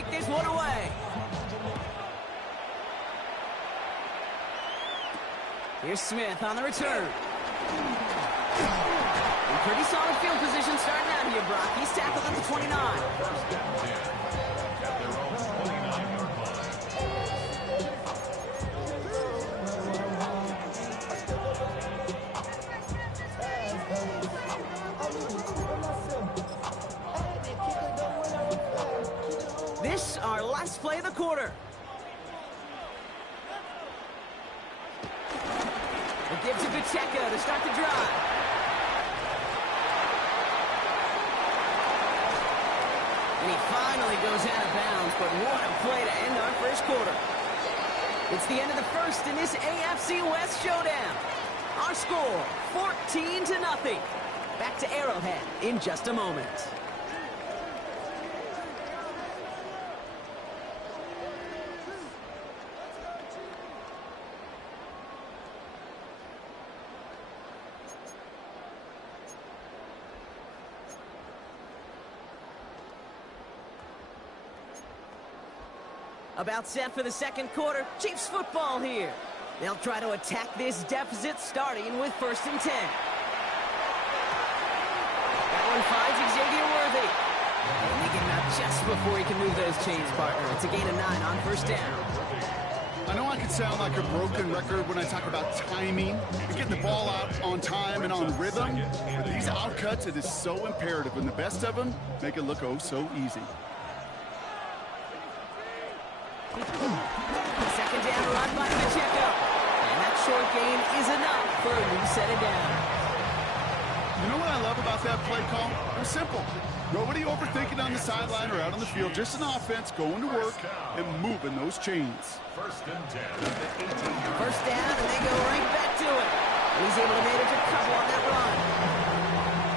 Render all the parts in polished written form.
kick this one away. Here's Smith on the return. In pretty solid field position starting out here, Brock. He's tackled at the 29. This our last play of the quarter. We'll give to Pacheco to start the drive. And he finally goes out of bounds, but what a play to end our first quarter. It's the end of the first in this AFC West showdown. Our score, 14-0. Back to Arrowhead in just a moment. About set for the second quarter. Chiefs football here. They'll try to attack this deficit starting with 1st and 10. That one finds Xavier Worthy. And they get him out just before he can move those chains, partner. It's a gain of 9 on 1st down. I know I can sound like a broken record when I talk about timing and getting the ball out on time and on rhythm, but these outcuts, it is so imperative, and the best of them make it look oh so easy. Second down run by Pacheco. And that short gain is enough for a new set of downs. You know what I love about that play call? It was simple. Nobody overthinking on the sideline or out on the field. Just an offense going to work and moving those chains. 1st and 10. First down, and they go right back to it. And he's able to manage a couple on that run.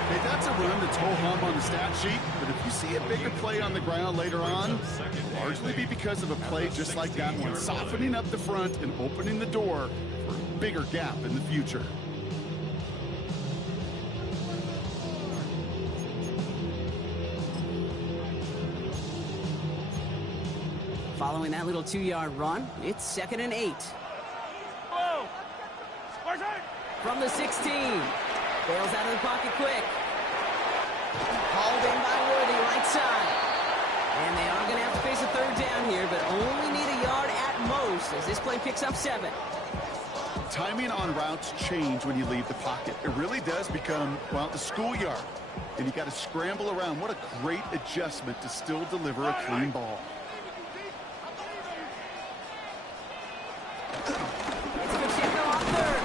Hey, that's a run that's ho-hum on the stat sheet, but if you see a bigger play on the ground later on, largely be because of a play just like that one, softening up the front and opening the door for a bigger gap in the future. Following that little 2-yard run, it's 2nd and 8. From the 16. Bails out of the pocket quick. Hauled in by Worthy, right side. And they are going to have to face a 3rd down here, but only need a yard at most as this play picks up 7. Timing on routes change when you leave the pocket. It really does become, well, the schoolyard. And you got to scramble around. What a great adjustment to still deliver a clean ball. It's Pacheco on 3rd.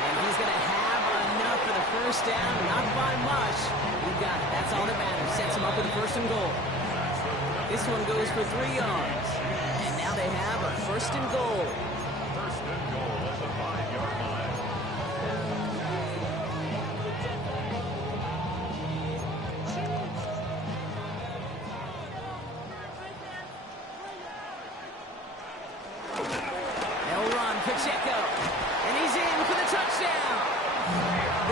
And he's going to have enough for the 1st down, not by much. You got it. That's all that matters. Sets him up with a 1st and goal. This one goes for 3 yards. And now they have a 1st and goal. 1st and goal at the 5-yard line. They'll run Pacheco. And he's in for the touchdown.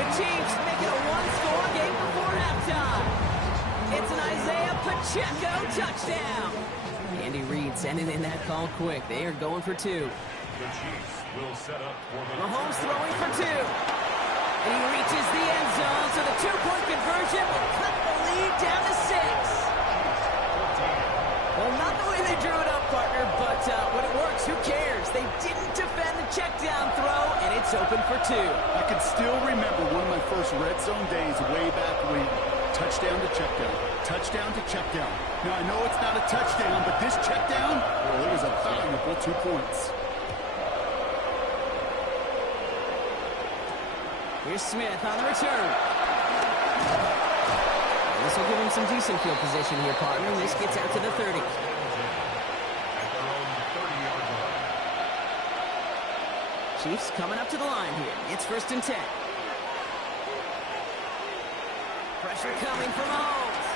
The Chiefs make it a 1-score game before halftime. It's an Isaiah Pacheco touchdown. Andy Reid sending in that call quick. They are going for 2. The Chiefs will set up for the Mahomes throwing for 2. And he reaches the end zone, so the 2-point conversion will cut the lead down to 6. Well, not the way they drew it up, partner, but when it works, who cares? They didn't defend the check down throw, and it's open for 2. I can still remember one of my first red zone days way back when. Touchdown to check down. Touchdown to check down. Now, I know it's not a touchdown, but this check down, well, it was a valuable 2 points. Here's Smith on the return. And this will give him some decent field position here, partner. And this gets out to the 30. at their own 30-yard line. Chiefs coming up to the line here. It's 1st and 10. Pressure coming from Mahomes.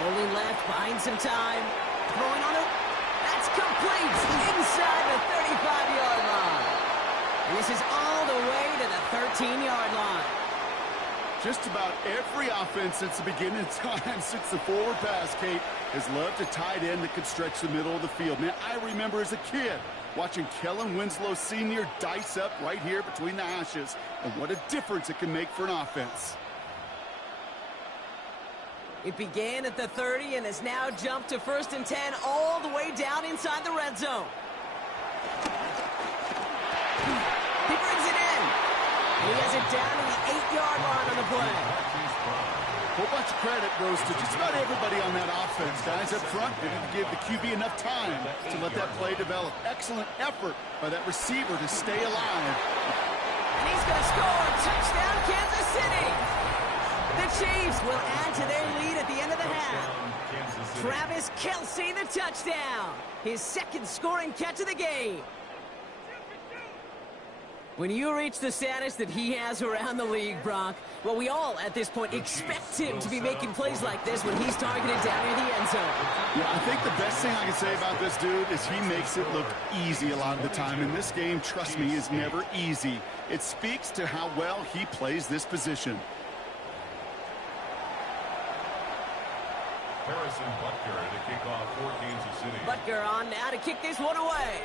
Rolling left, buying some time. Throwing on it. That's complete inside the 35-yard line. And this is all the way to the 13-yard line. Just about every offense since the beginning of time, since the forward pass, Kate, has loved a tight end that could stretch the middle of the field. Man, I remember as a kid watching Kellen Winslow Sr. dice up right here between the hashes, and what a difference it can make for an offense. It began at the 30 and has now jumped to 1st and 10 all the way down inside the red zone. He brings it in. And he has it down to the 8-yard line on the play. A whole bunch of credit goes to just about everybody on that offense. Guys up front didn't give the QB enough time to let that play develop. Excellent effort by that receiver to stay alive. And he's going to score. Touchdown, Kansas City. The Chiefs will add to their lead at the end of the half. Travis Kelce, the touchdown. His 2nd scoring catch of the game. When you reach the status that he has around the league, Brock, well, we all at this point expect him to be making plays like this when he's targeted down near the end zone. Yeah, I think the best thing I can say about this dude is he makes it look easy a lot of the time. And this game, trust me, is never easy. It speaks to how well he plays this position. Harrison Butker to kick off for Kansas City. Butker on now to kick this one away.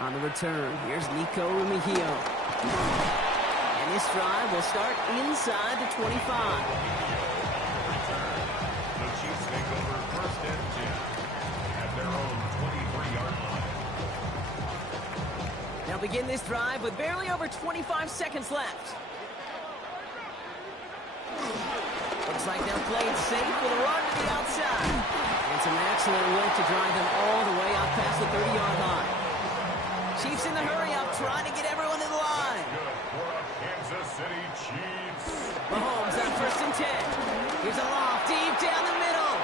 On the return, here's Nico Rumihio. And this drive will start inside the 25. The Chiefs take over 1st and 10 at their own 23-yard line. They'll begin this drive with barely over 25 seconds left. Looks like they'll play it safe with a run to the outside. And some excellent work to drive them all the way out past the 30-yard line. Chiefs in the hurry-up, trying to get everyone in line. Good for a Kansas City Chiefs. Mahomes on 1st and 10. Here's a loft deep down the middle.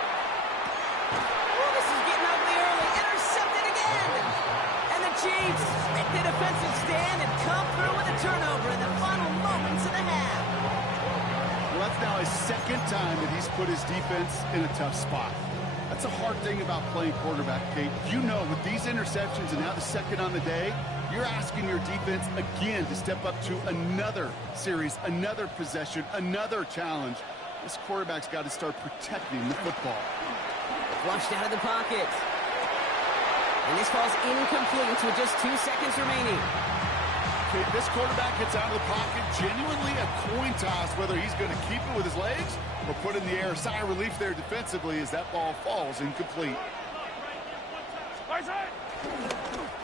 Oh, this is getting ugly early. Intercepted again. And the Chiefs make the defensive stand and come through with a turnover in the final moments of the half. Well, that's now his 2nd time that he's put his defense in a tough spot. That's a hard thing about playing quarterback, Kate. You know, with these interceptions and now the 2nd on the day, you're asking your defense again to step up to another series, another possession, another challenge. This quarterback's got to start protecting the football. Flushed out of the pocket. And this falls incomplete with just 2 seconds remaining. Okay, this quarterback gets out of the pocket, genuinely a coin toss whether he's going to keep it with his legs or put in the air. Sigh of relief there defensively as that ball falls incomplete.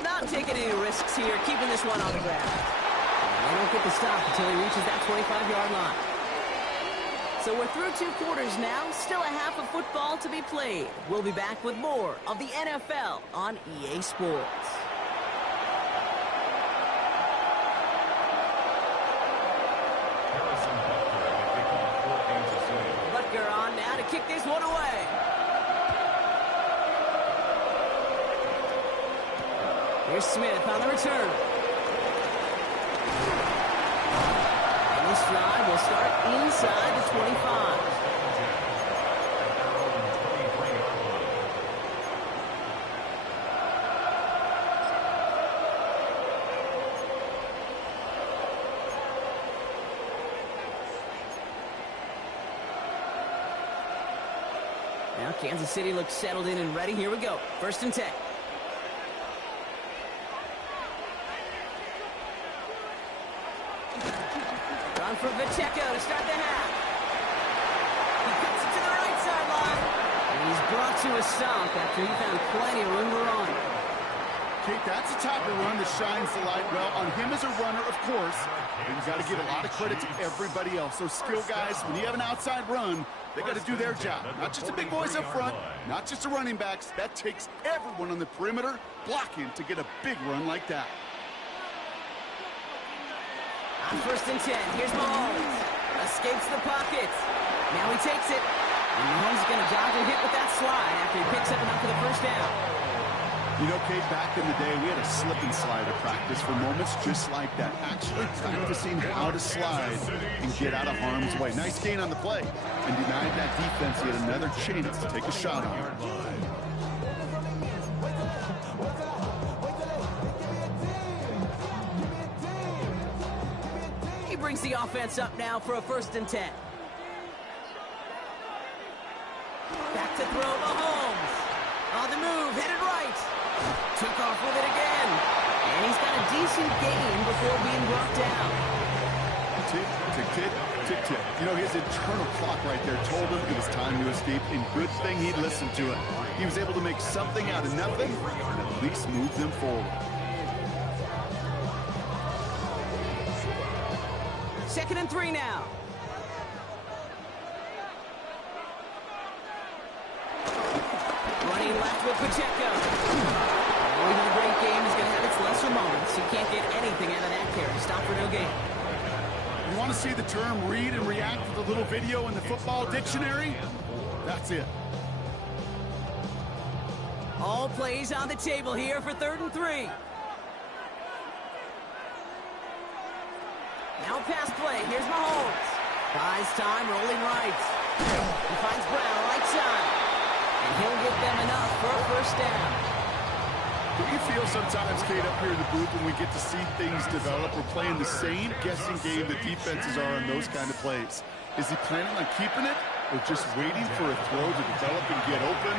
Not taking any risks here, keeping this one on the ground. They don't get the stop until he reaches that 25-yard line. So we're through 2 quarters now, still a half of football to be played. We'll be back with more of the NFL on EA Sports. Harrison Butker to kick off for Kansas City. Butker on now to kick this one away. Here's Smith on the return. And this drive will start inside the 25. Now Kansas City looks settled in and ready. Here we go. 1st and 10. Run for Pacheco to start the half. He cuts it to the right sideline. And he's brought to a stop after he found plenty of room to run. Kate, that's the type of run that shines the light well on him as a runner, of course. But you've got to give a lot of credit to everybody else. Those skill guys, when you have an outside run, they got to do their job. Not just the big boys up front, not just the running backs. That takes everyone on the perimeter blocking to get a big run like that. On 1st and 10, here's Mahomes. Escapes the pocket. Now he takes it. And Mahomes is going to dodge a hit with that slide after he picks up enough for the 1st down. You know, Kate, back in the day, we had a slip and slide at practice for moments just like that. Actually practicing how to slide and get out of harm's way. Nice gain on the play. And denied that defense yet another chance to take a shot on it. brings the offense up now for a 1st and 10. Back to throw, Mahomes. On the move, headed right. Took off with it again. And he's got a decent gain before being brought down. Tick, tick, tick, tick, tick. You know, his internal clock right there told him it was time to escape, and good thing he listened to it. He was able to make something out of nothing and at least move them forward. 2nd and 3 now. Running left with Pacheco. Even a great game is going to have its lesser moments. You can't get anything out of that carry. Stop for no gain. You want to see the term read and react with a little video in the football dictionary? That's it. All plays on the table here for 3rd and 3. Now pass play. Here's Mahomes. Buys time, rolling right. He finds Brown right side. And he'll get them enough for a 1st down. Don't you feel sometimes, Kate, up here in the booth when we get to see things develop? We're playing the same guessing game the defenses are on those kind of plays. Is he planning on keeping it or just waiting for a throw to develop and get open?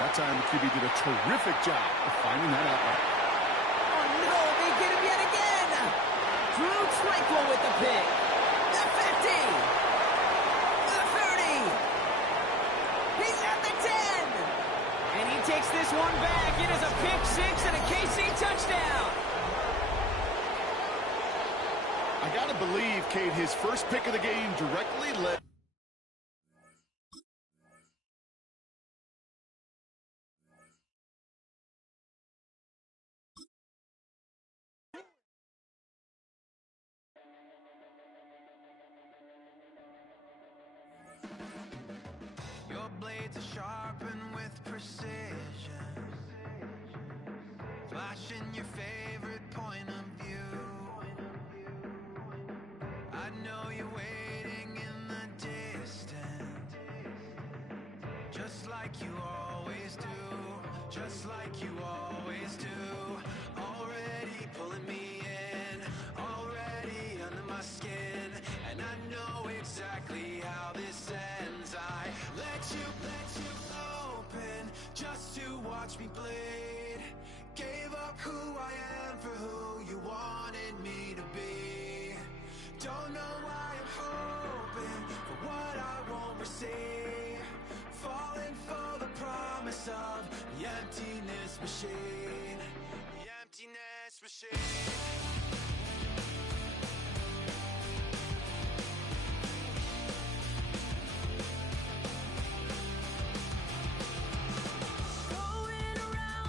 That time, the QB did a terrific job of finding that outlet. Oh, no, they get him yet again. Drew Tranquil with the pick. The 50. The 30. He's at the 10. And he takes this one back. It is a pick 6 and a KC touchdown. I got to believe, Kate, his first pick of the game directly led. Your blades are sharpened with precision, flashing your favorite point of view. I know you're waiting in the distance, just like you always do, just like you always do. Already pulling me in, already under my skin, and I know exactly how this ends. I let you open just to watch me bleed. Gave up who I am for who you wanted me to be. Don't know why I'm hoping for what I won't receive. Falling for the promise of the emptiness machine. The emptiness machine. Going around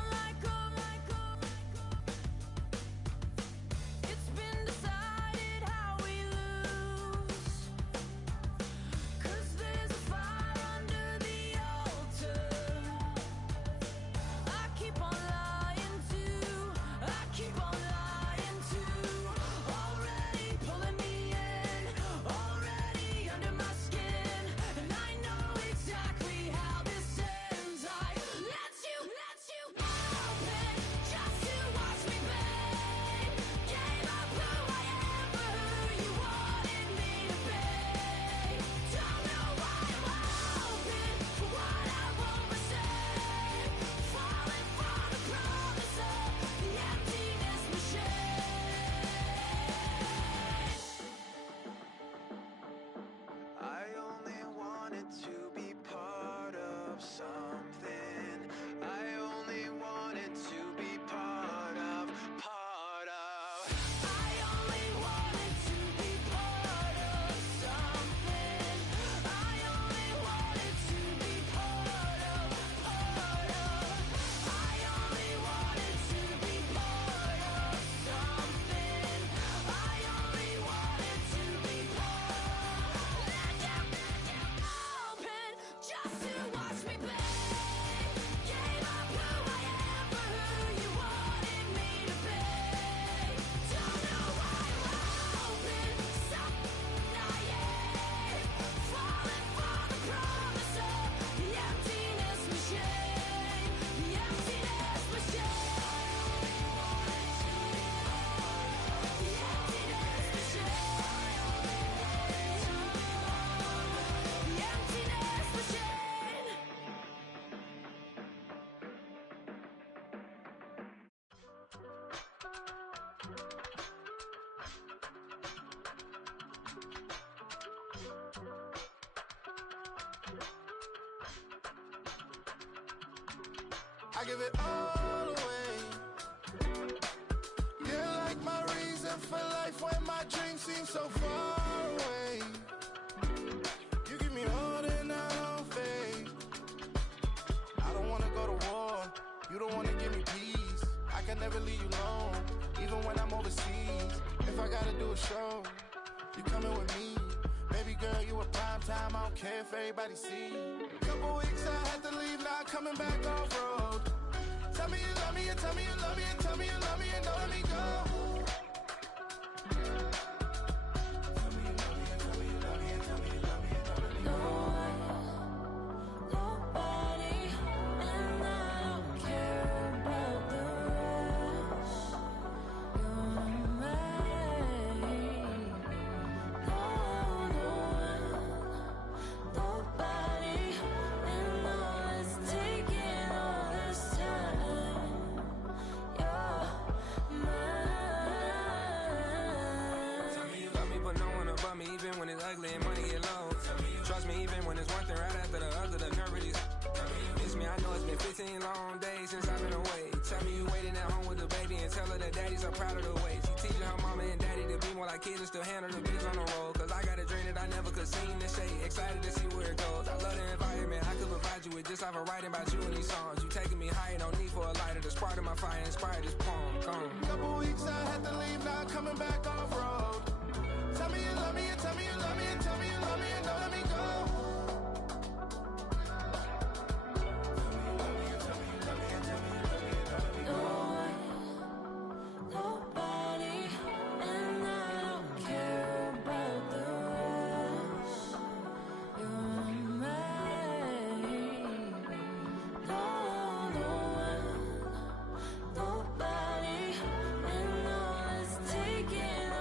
I give it all away. You're like my reason for life when my dreams seem so far away. You give me more than I don't fade. I don't wanna go to war. You don't wanna give me peace. I can never leave you alone, even when I'm overseas. If I gotta do a show, you coming with me. Baby girl, you a prime time. I don't care if everybody see. Couple weeks I had to leave, now I'm coming back off road. Tell me you love me, and tell me you love me, and tell me you love me, and don't let me go. Tell me you love me, and tell me you love me, and tell me you love me, and don't let me go. Nobody, and I don't care about the rest. You're mine. Nobody, and all it's taking all this time. You're mine. Tell me you love me, but no one above me, even when it's ugly and money get low. Trust me, even when it's one thing right after the other, the nerve is. Miss me, I know it's been 15 long days since I've been away. Tell me you waiting at home with the baby and tell her that daddy's so proud of the way. She teaching her mama and daddy to be more like kids and still handle the biz on the road. Cause I got a dream that I never could see in the shade. Excited to see where it goes. I love the environment I could provide you with just off of writing about you in these songs. You taking me higher, no need for a lighter. The spark of my fire inspired this poem. Gone. Couple weeks I had to leave, now I'm coming back off road. Tell me you love me, and tell me you love me, and tell me you love me, and don't let me go. Nobody, and I don't care about the rest. You're mine. Nobody, and all it's taking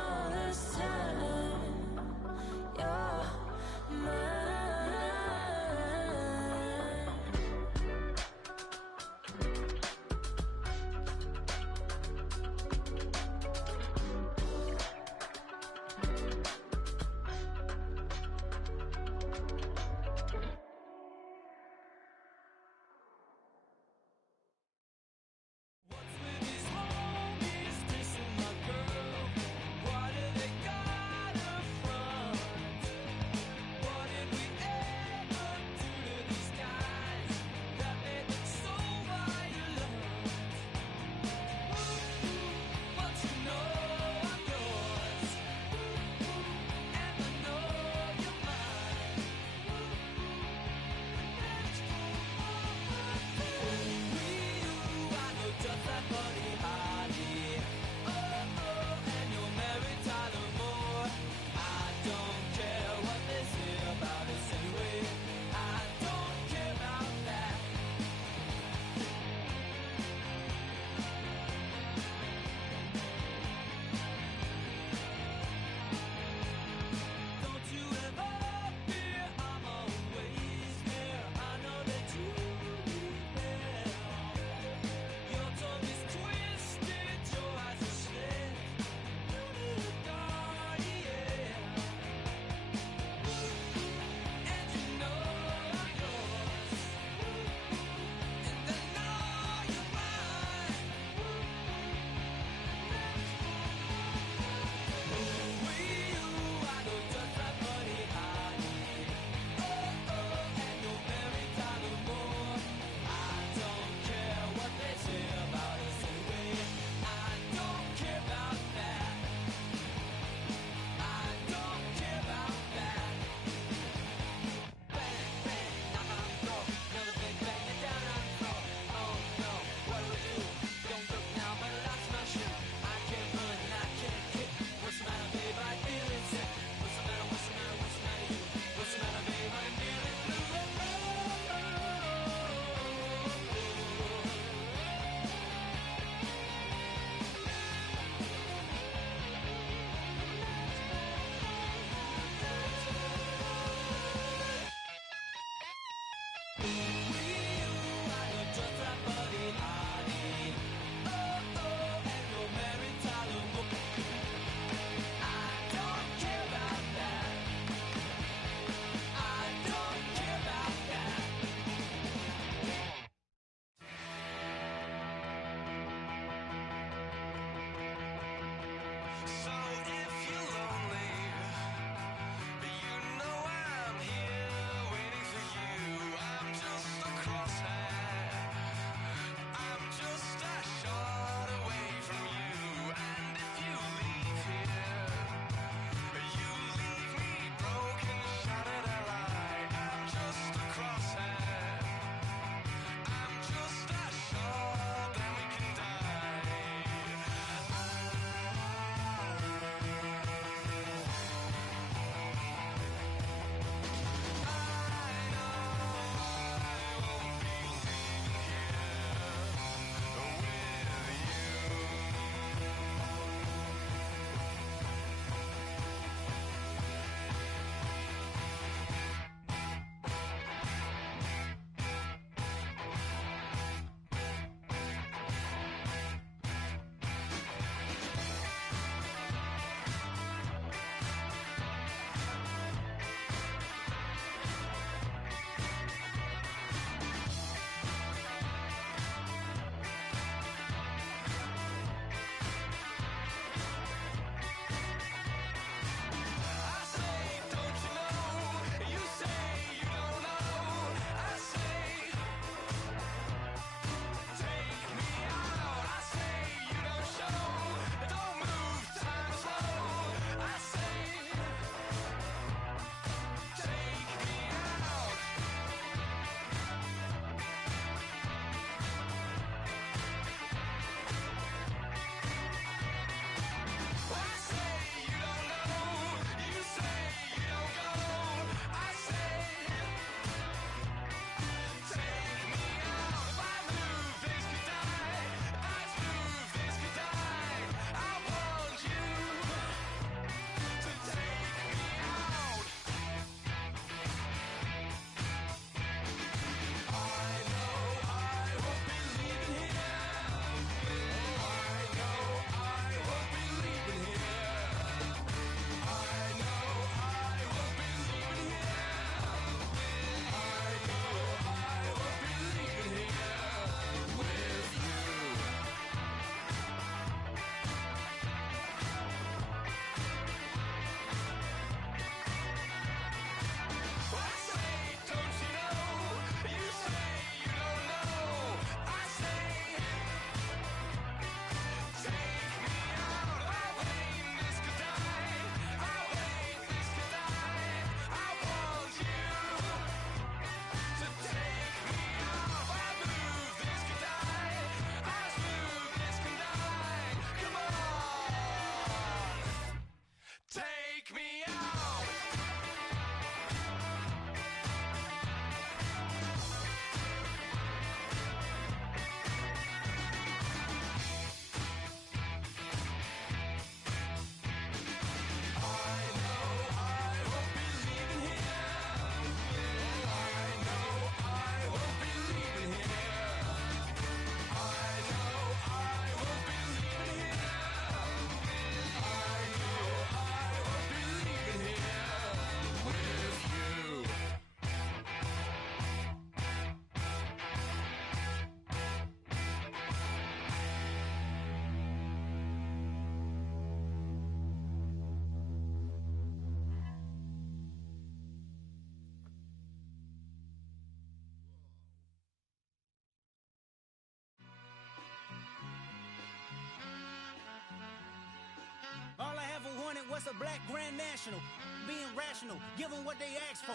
what's a black grand national? Being rational, give them what they ask for.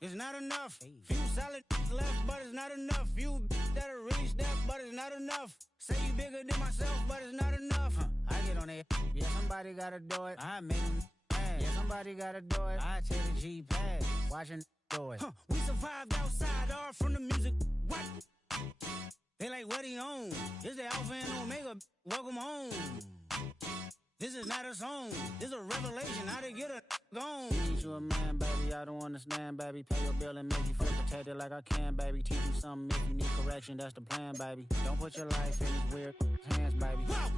It's not enough. Few solid left, but it's not enough. Few that'll reach that, but it's not enough. Say you bigger than myself, but it's not enough. I get on it. Yeah, somebody gotta do it. I make them mad. Yeah, somebody gotta do it. I take the G-pad. Watching do it. We survived outside, all from the music. What? They like, what he on? This the Alpha and Omega. Welcome home. This is not a song. This is a revelation. How to get a gone. Teach you a man, baby. I don't understand, baby. Pay your bill and make you feel protected like I can, baby. Teach you something if you need correction. That's the plan, baby. Don't put your life in these weird hands, baby. Whoa!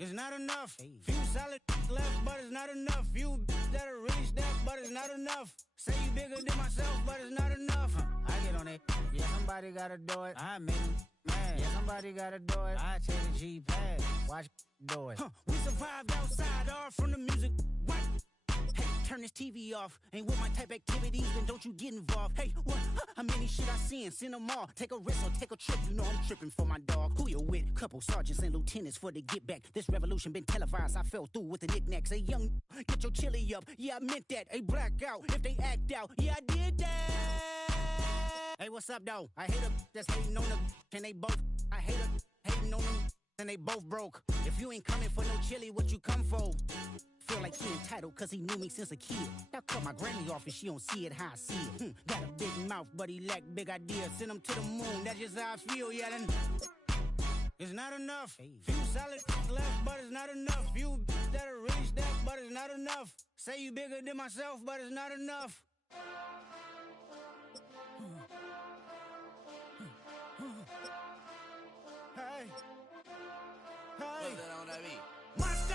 It's not enough. Few solid left, but it's not enough. Few that'll reach that, but it's not enough. Say you bigger than myself, but it's not enough. I get on it. Yeah, somebody gotta do it. I make them mad. Yeah, somebody gotta do it. I take the G-pad. Watch do it. We survived outside, all from the music. What? Hey, turn this TV off. Ain't with my type activities, then don't you get involved. Hey, what? How many shit I seen? Send them all. Take a risk or take a trip. You know I'm tripping for my dog. Who you with? Couple sergeants and lieutenants for the get back. This revolution been televised. I fell through with the knickknacks. Hey, young, get your chili up. Yeah, I meant that. Hey, black out if they act out. Yeah, I did that. Hey, what's up, though? I hate a that's hating on the and they both. I hate a hating on them and they both broke. If you ain't coming for no chili, what you come for? Feel like he entitled cause he knew me since a kid. I cut my granny off and she don't see it how I see it. Got a big mouth, but he lack big ideas. Send him to the moon, that's just how I feel, yelling. It's not enough. Few solid left, but it's not enough. Few that'll reach that, but it's not enough. Say you bigger than myself, but it's not enough. Hey. Hey. Monster!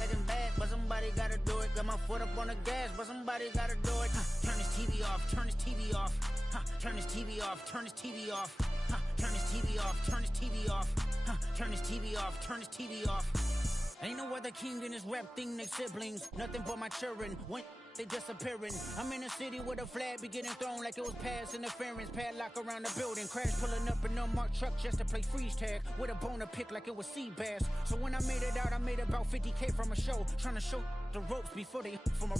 Getting bad, but somebody gotta do it. Got my foot up on the gas, but somebody gotta do it. Turn this TV off, turn this TV off. Turn this TV off, turn this TV off. Turn this TV off, turn this TV off. Turn this TV off, turn this TV off. Ain't no other king than this rap thing, they siblings. Nothing but my children. When they disappearing. I'm in a city with a flag be getting thrown like it was pass interference. Padlock around the building. Crash pulling up an unmarked truck just to play freeze tag. With a boner pick like it was sea bass. So when I made it out, I made about 50K from a show. Trying to show the ropes before they from a...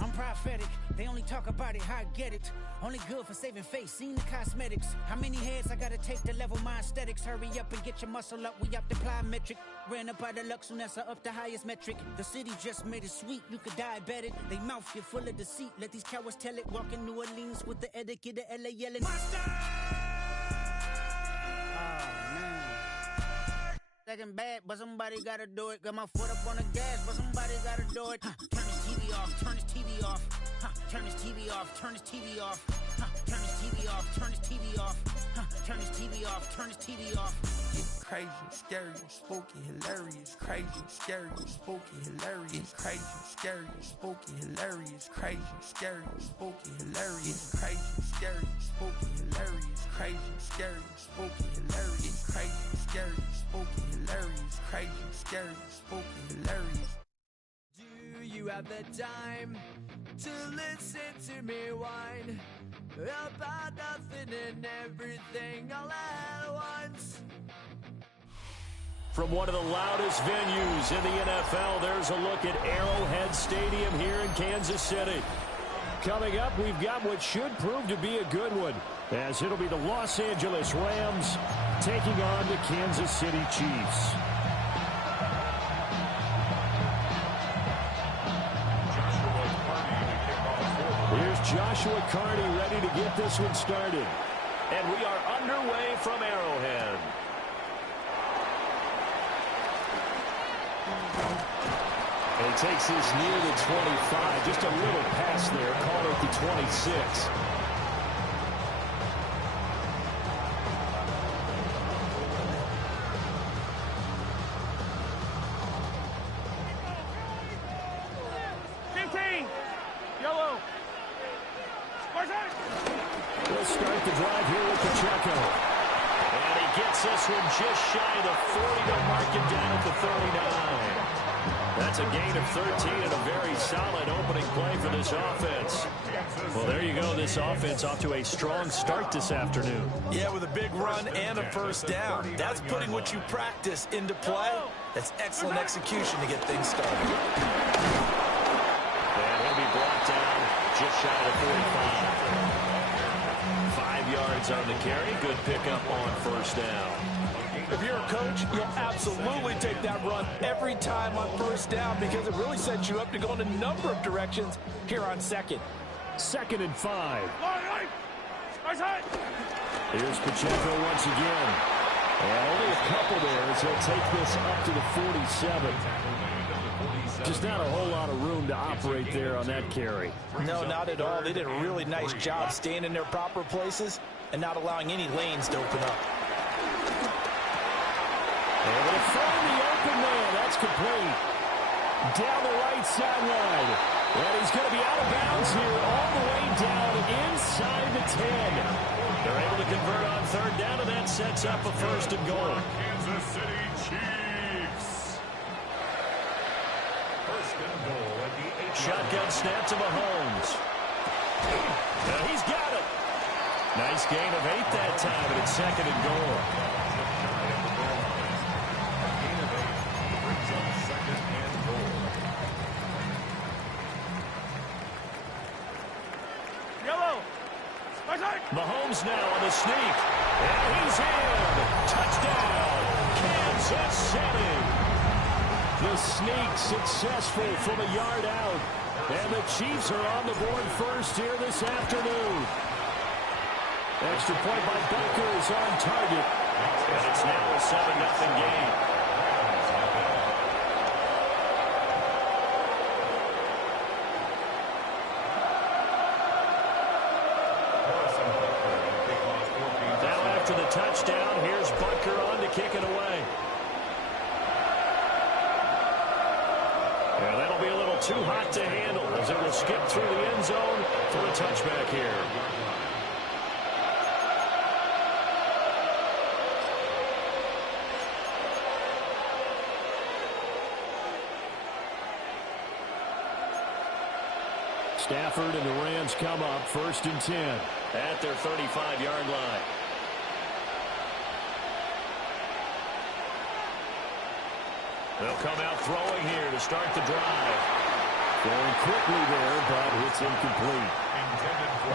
I'm prophetic. They only talk about it, how I get it. Only good for saving face, seen the cosmetics. How many heads I gotta take to level my aesthetics? Hurry up and get your muscle up, we up the plyometric. Ran up out of luck, soon as I up the highest metric. The city just made it sweet, you could diabetic. They mouth get full of deceit, let these cowards tell it. Walk in New Orleans with the etiquette of LA yelling Monster! Oh, man. Second bad, but somebody gotta do it. Got my foot up on the gas, but somebody gotta do it. Turn this TV off, turn this TV off. Turn this TV off, turn this TV off. Turn this TV off, turn this TV off. Turn this TV off, turn this TV off. Crazy, scary, spooky, hilarious. Crazy, scary, spooky, hilarious. Crazy, scary, spooky, hilarious. Crazy, scary, spooky, hilarious. Crazy, scary, spooky, hilarious. Crazy, scary, spooky, hilarious. Crazy, scary, spooky, hilarious. Crazy, scary, spooky, hilarious. Do you have the time to listen to me whine about nothing and everything all at once? From one of the loudest venues in the NFL, there's a look at Arrowhead Stadium here in Kansas City. Coming up, we've got what should prove to be a good one, as it'll be the Los Angeles Rams taking on the Kansas City Chiefs. Here's Joshua Carney ready to get this one started. And we are underway from Arrowhead. And he takes this near the 25. Just a little pass there. Call it the 26. We'll start the drive here with Pacheco. And he gets this one just shy of the 40 to mark it down at the 39. That's a gain of 13 and a very solid opening play for this offense. Well, there you go. This offense off to a strong start this afternoon. Yeah, with a big run and a first down. That's putting what you practice into play. That's excellent execution to get things started. And he'll be brought down just shy of 45. 5 yards on the carry. Good pickup on first down. If you're a coach, you'll absolutely take that run every time on first down because it really sets you up to go in a number of directions here on second. 2nd and 5. Here's Pacheco once again. And only a couple there as he'll take this up to the 47. Just not a whole lot of room to operate there on that carry. No, not at all. They did a really nice job staying in their proper places and not allowing any lanes to open up. Able to find the open man. That's complete. Down the right sideline. And he's going to be out of bounds here all the way down inside the 10. They're able to convert on 3rd down, and that sets up a 1st and goal. Kansas City Chiefs. 1st and goal at the 8. Shotgun snap to Mahomes. Now he's got it. Nice gain of 8 that time, and it's 2nd and goal. Mahomes now on the sneak. And he's in. Touchdown, Kansas City. The sneak successful from a yard out. And the Chiefs are on the board first here this afternoon. Extra point by Butker is on target. And it's now a 7-0 game. Touchdown. Here's Butker on to kick it away. And that'll be a little too hot to handle as it will skip through the end zone for a touchback here. Stafford and the Rams come up 1st and 10 at their 35-yard line. They'll come out throwing here to start the drive. Going quickly there, but it's incomplete.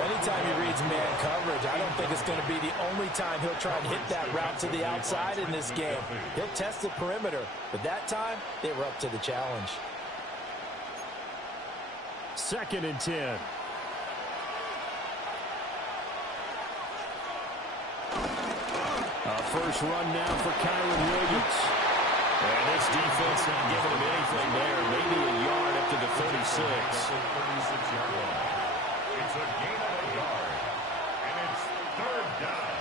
Anytime he reads man coverage, I don't think it's going to be the only time he'll try and hit that route to the outside in this game. He'll test the perimeter, but that time, they were up to the challenge. 2nd and 10. First run now for Kyren Williams. And this defense not giving him anything there. Maybe a yard up to the 36. 36-yard line. It's a gain of a yard. And it's 3rd down.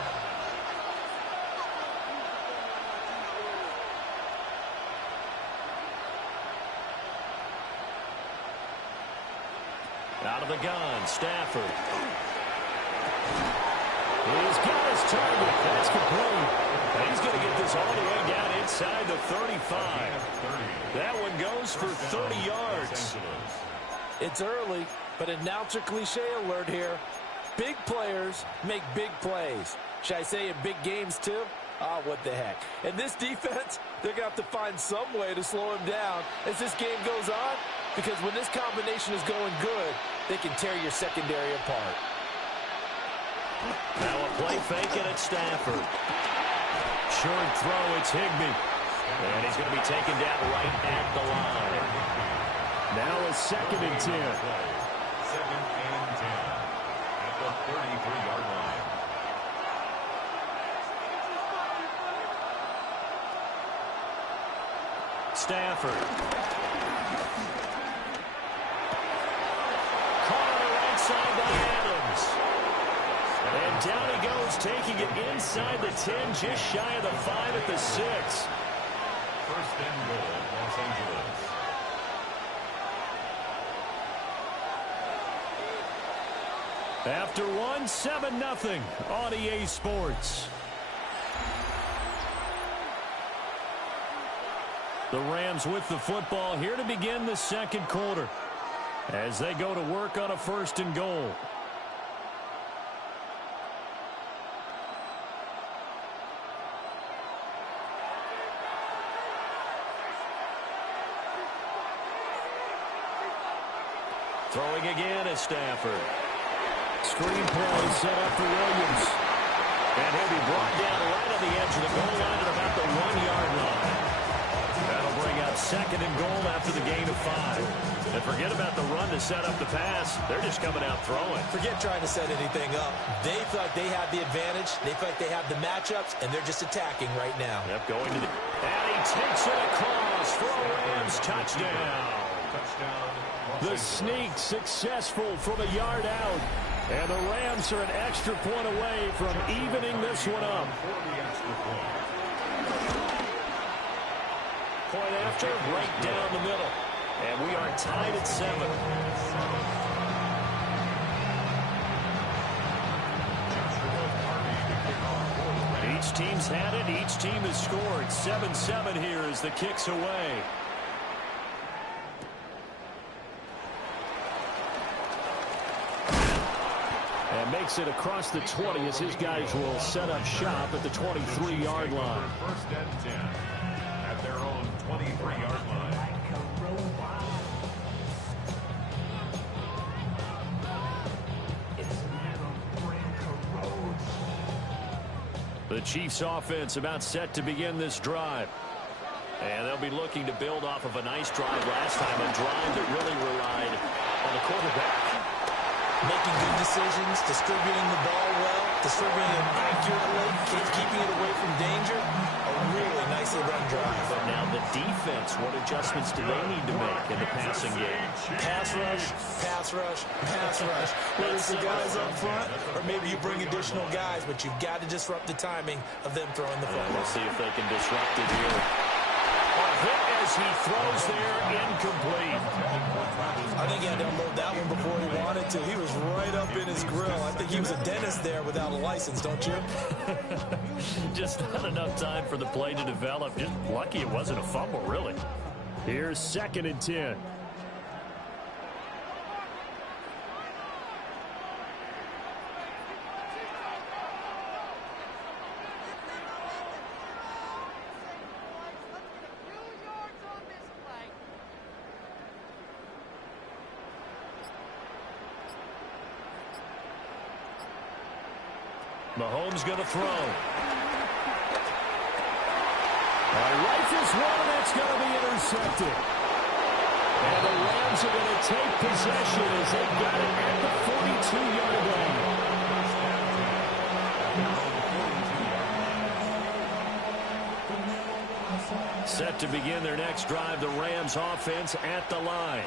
Out of the gun, Stafford. He's got his target. That's complete. And he's going to get this all the way down inside the 35. That one goes for 30 yards. It's early, but announcer cliche alert here. Big players make big plays. Should I say in big games too? Ah, what the heck. And this defense, they're going to have to find some way to slow him down as this game goes on, because when this combination is going good, they can tear your secondary apart. Now a play fake, and it's Stafford. Short throw, it's Higbee. And he's going to be taken down right at the line. Now a 2nd and 10. 2nd and 10 at the 33-yard line. Stafford. Caught on the right side by Adams. And down he goes, taking it inside the 10, just shy of the 5 at the 6. 1st and goal, Los Angeles. After one, 7-0 on EA Sports. The Rams with the football here to begin the second quarter as they go to work on a 1st and goal. Throwing again is Stafford. Screen play set up for Williams. And he'll be brought down right on the edge of the goal line at about the 1-yard line. That'll bring up 2nd and goal after the gain of 5. And forget about the run to set up the pass. They're just coming out throwing. Forget trying to set anything up. They feel like they have the advantage. They feel like they have the matchups, and they're just attacking right now. Yep, going to the... And he takes it across for a Rams touchdown. The sneak successful from a yard out. And the Rams are an extra point away from evening this one up. Point after, right down the middle. And we are tied at 7. Each team's had it. Each team has scored. 7-7 here as the kick's away. And makes it across the 20 as his guys will set up shop at the 23-yard line. 1st and 10 at their own 23-yard line. The Chiefs offense about set to begin this drive. And they'll be looking to build off of a nice drive last time, a drive that really relied on the quarterback. Making good decisions, distributing the ball well, distributing it accurately, keeping it away from danger. A really nicely run drive. But now the defense, what adjustments do they need to make in the passing game? Pass rush, pass rush, pass rush. Whether it's the guys up front or maybe you bring additional guys, but you've got to disrupt the timing of them throwing the football. We'll see if they can disrupt it here. A hit as he throws there, incomplete. I think he had to unload that one before he wanted to. He was right up in his grill. I think he was a dentist there without a license, don't you? Just not enough time for the play to develop. Just lucky it wasn't a fumble, really. Here's 2nd and 10. Mahomes going to throw. Rifles one, and it's going to be intercepted. And the Rams are going to take possession as they got it at the 42-yard line. Set to begin their next drive, the Rams offense at the line.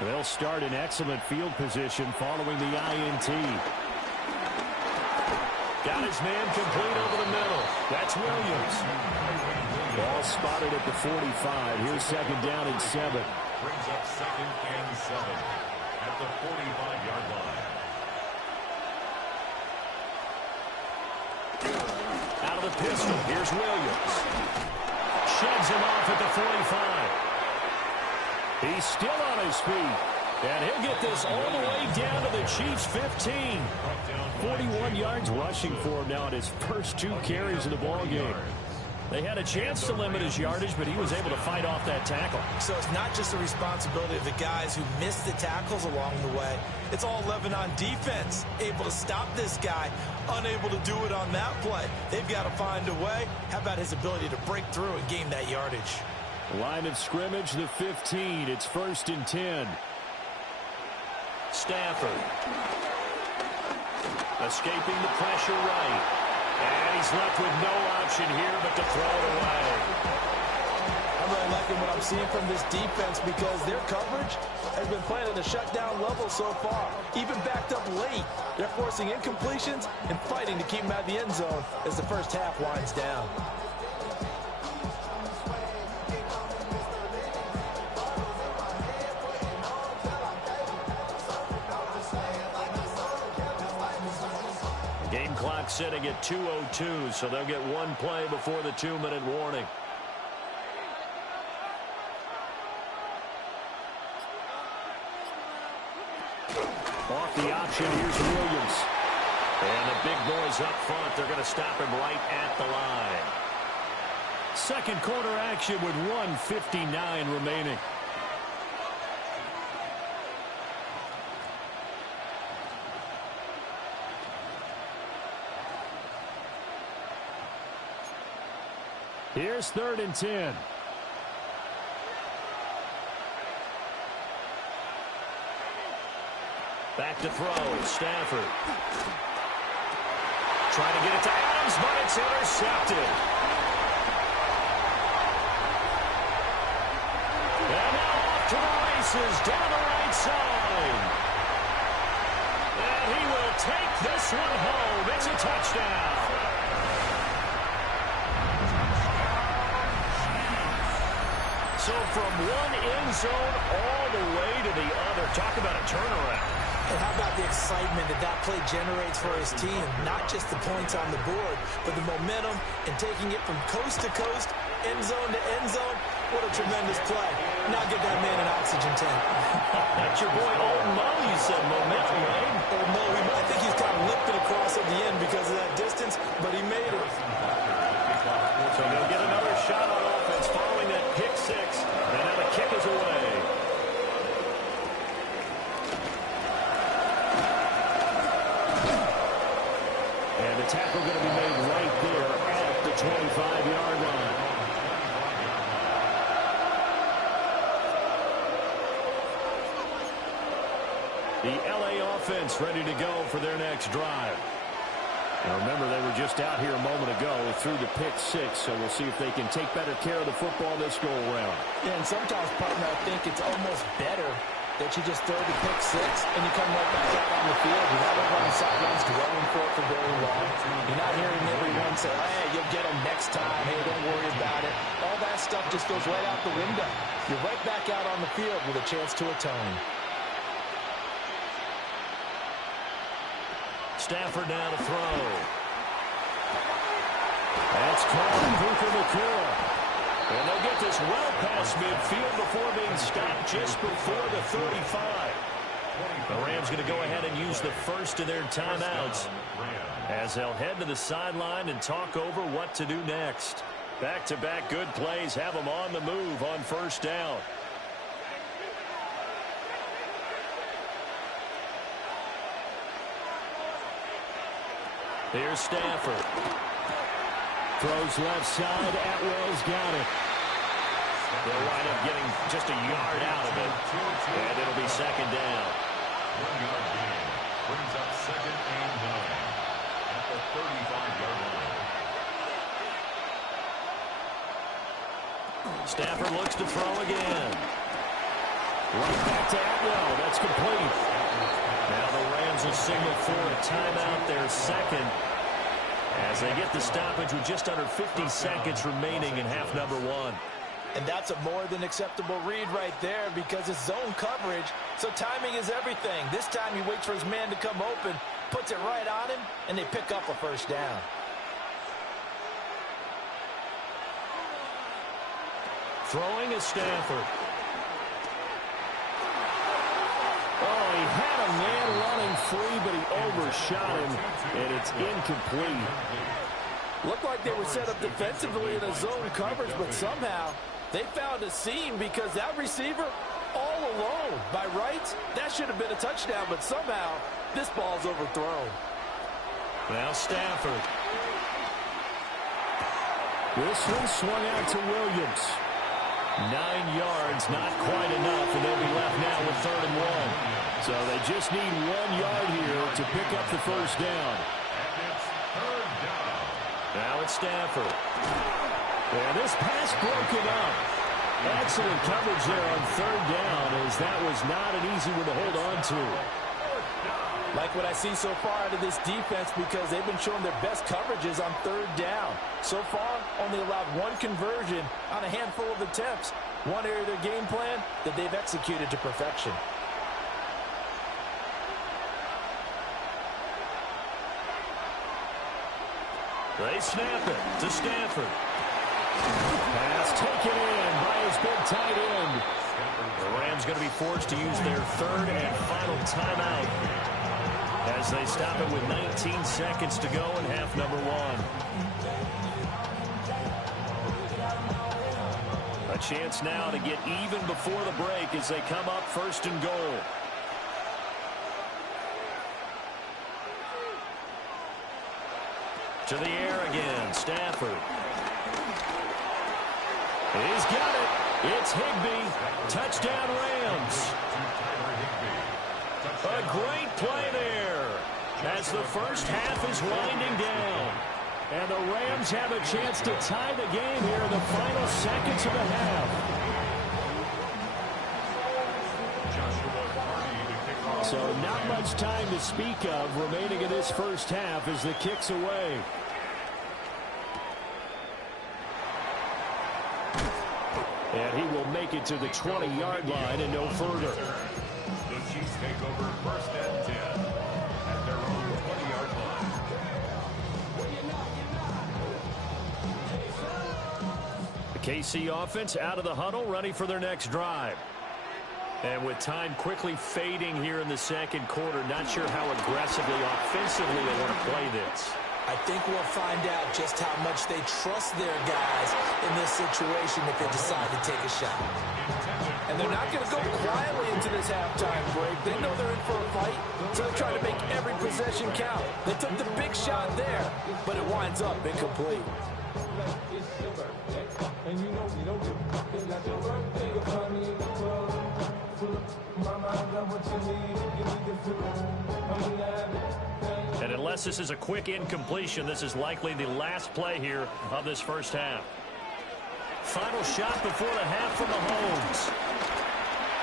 They'll start in excellent field position following the INT. Got his man complete over the middle. That's Williams. Ball spotted at the 45. Here's 2nd down and 7. Brings up 2nd and 7 at the 45-yard line. Out of the pistol, here's Williams. Sheds him off at the 45. He's still on his feet. And he'll get this all the way down to the Chiefs' 15. 41 yards rushing for him now in his first 2 carries of the ball game. They had a chance to limit his yardage, but he was able to fight off that tackle. So it's not just the responsibility of the guys who missed the tackles along the way. It's all 11 on defense, able to stop this guy, unable to do it on that play. They've got to find a way. How about his ability to break through and gain that yardage? Line of scrimmage, the 15. It's 1st and 10. Stafford. Escaping the pressure right. And he's left with no option here but to throw it away. I'm really liking what I'm seeing from this defense because their coverage has been playing at a shutdown level so far. Even backed up late, they're forcing incompletions and fighting to keep them out of the end zone as the first half winds down. Game clock sitting at 2:02, so they'll get one play before the 2-minute warning. option. Here's Williams. And the big boys up front. They're going to stop him right at the line. Second quarter action with 1:59 remaining. Here's 3rd and 10. Back to throw. Stafford. Trying to get it to Adams, but it's intercepted. And now off to the races down the right side. And he will take this one home. It's a touchdown. So from one end zone all the way to the other. Talk about a turnaround. And how about the excitement that that play generates for his team? Not just the points on the board, but the momentum and taking it from coast to coast, end zone to end zone. What a tremendous play. Now get that man an oxygen tank. That's your boy Old Mo. You said momentum, right? Old Mo, I think he's kind of limping across at the end because of that distance, but he made it. So they'll get another shot on offense following that pick six. And now the kick is away. And the tackle going to be made right there at the 25-yard line. The LA offense ready to go for their next drive. Now remember, they were just out here a moment ago through the pick six, so we'll see if they can take better care of the football this go-around. Yeah, and sometimes, partner, I think it's almost better that you just throw the pick six and you come right back out on the field. You haven't run sidelines dwelling for it for very long. You're not hearing everyone say, hey, you'll get them next time. Hey, don't worry about it. All that stuff just goes right out the window. You're right back out on the field with a chance to atone. Stafford now to throw. That's caught. Puka Nacua. And they'll get this well past midfield before being stopped just before the 35. The Rams going to go ahead and use the first of their timeouts as they'll head to the sideline and talk over what to do next. Back-to-back good plays have them on the move on first down. Here's Stafford. Throws left side. Atwell's got it. They'll wind up getting just a yard out of it. And it'll be second down. 1 yard gain. Brings up 2nd and 9 at the 35-yard line. Stafford looks to throw again. Right back to Atwell. That's complete. Now the Rams will signal for a timeout, their second, as they get the stoppage with just under 50 seconds remaining in half number one. And that's a more than acceptable read right there because it's zone coverage, so timing is everything. This time he waits for his man to come open, puts it right on him, and they pick up a first down. Throwing is Stafford. Oh, he had a man running free, but he overshot him, and it's incomplete. Looked like they were set up defensively in a zone coverage, but somehow they found a seam because that receiver all alone. By rights, that should have been a touchdown, but somehow this ball's overthrown. Now Stafford. This one swung out to Williams. 9 yards, not quite enough, and they'll be left now with 3rd and 1. So they just need 1 yard here to pick up the first down. And it's 3rd down. Now it's Stafford. And this pass broken up. Excellent coverage there on 3rd down, as that was not an easy one to hold on to. Like what I see so far out of this defense because they've been showing their best coverages on 3rd down. So far, only allowed 1 conversion on a handful of attempts. One area of their game plan that they've executed to perfection. They snap it to Stafford. Pass taken in by his big tight end. The Rams going to be forced to use their 3rd and final timeout. as they stop it with 19 seconds to go in half number one. A chance now to get even before the break as they come up first and goal. To the air again, Stafford. He's got it. It's Higbee. Touchdown, Rams. A great play there as the first half is winding down. And the Rams have a chance to tie the game here in the final seconds of the half. So not much time to speak of remaining in this first half as the kick's away. And he will make it to the 20-yard line and no further. The Chiefs take over first and 10 at their own 20-yard line. The KC offense out of the huddle, ready for their next drive. And with time quickly fading here in the second quarter, not sure how aggressively, offensively they want to play this. I think we'll find out just how much they trust their guys in this situation if they decide to take a shot. And they're not going to go quietly into this halftime break. They know they're in for a fight, so they're trying to make every possession count. They took the big shot there, but it winds up incomplete. And unless this is a quick incompletion, this is likely the last play here of this first half. Final shot before the half from Mahomes.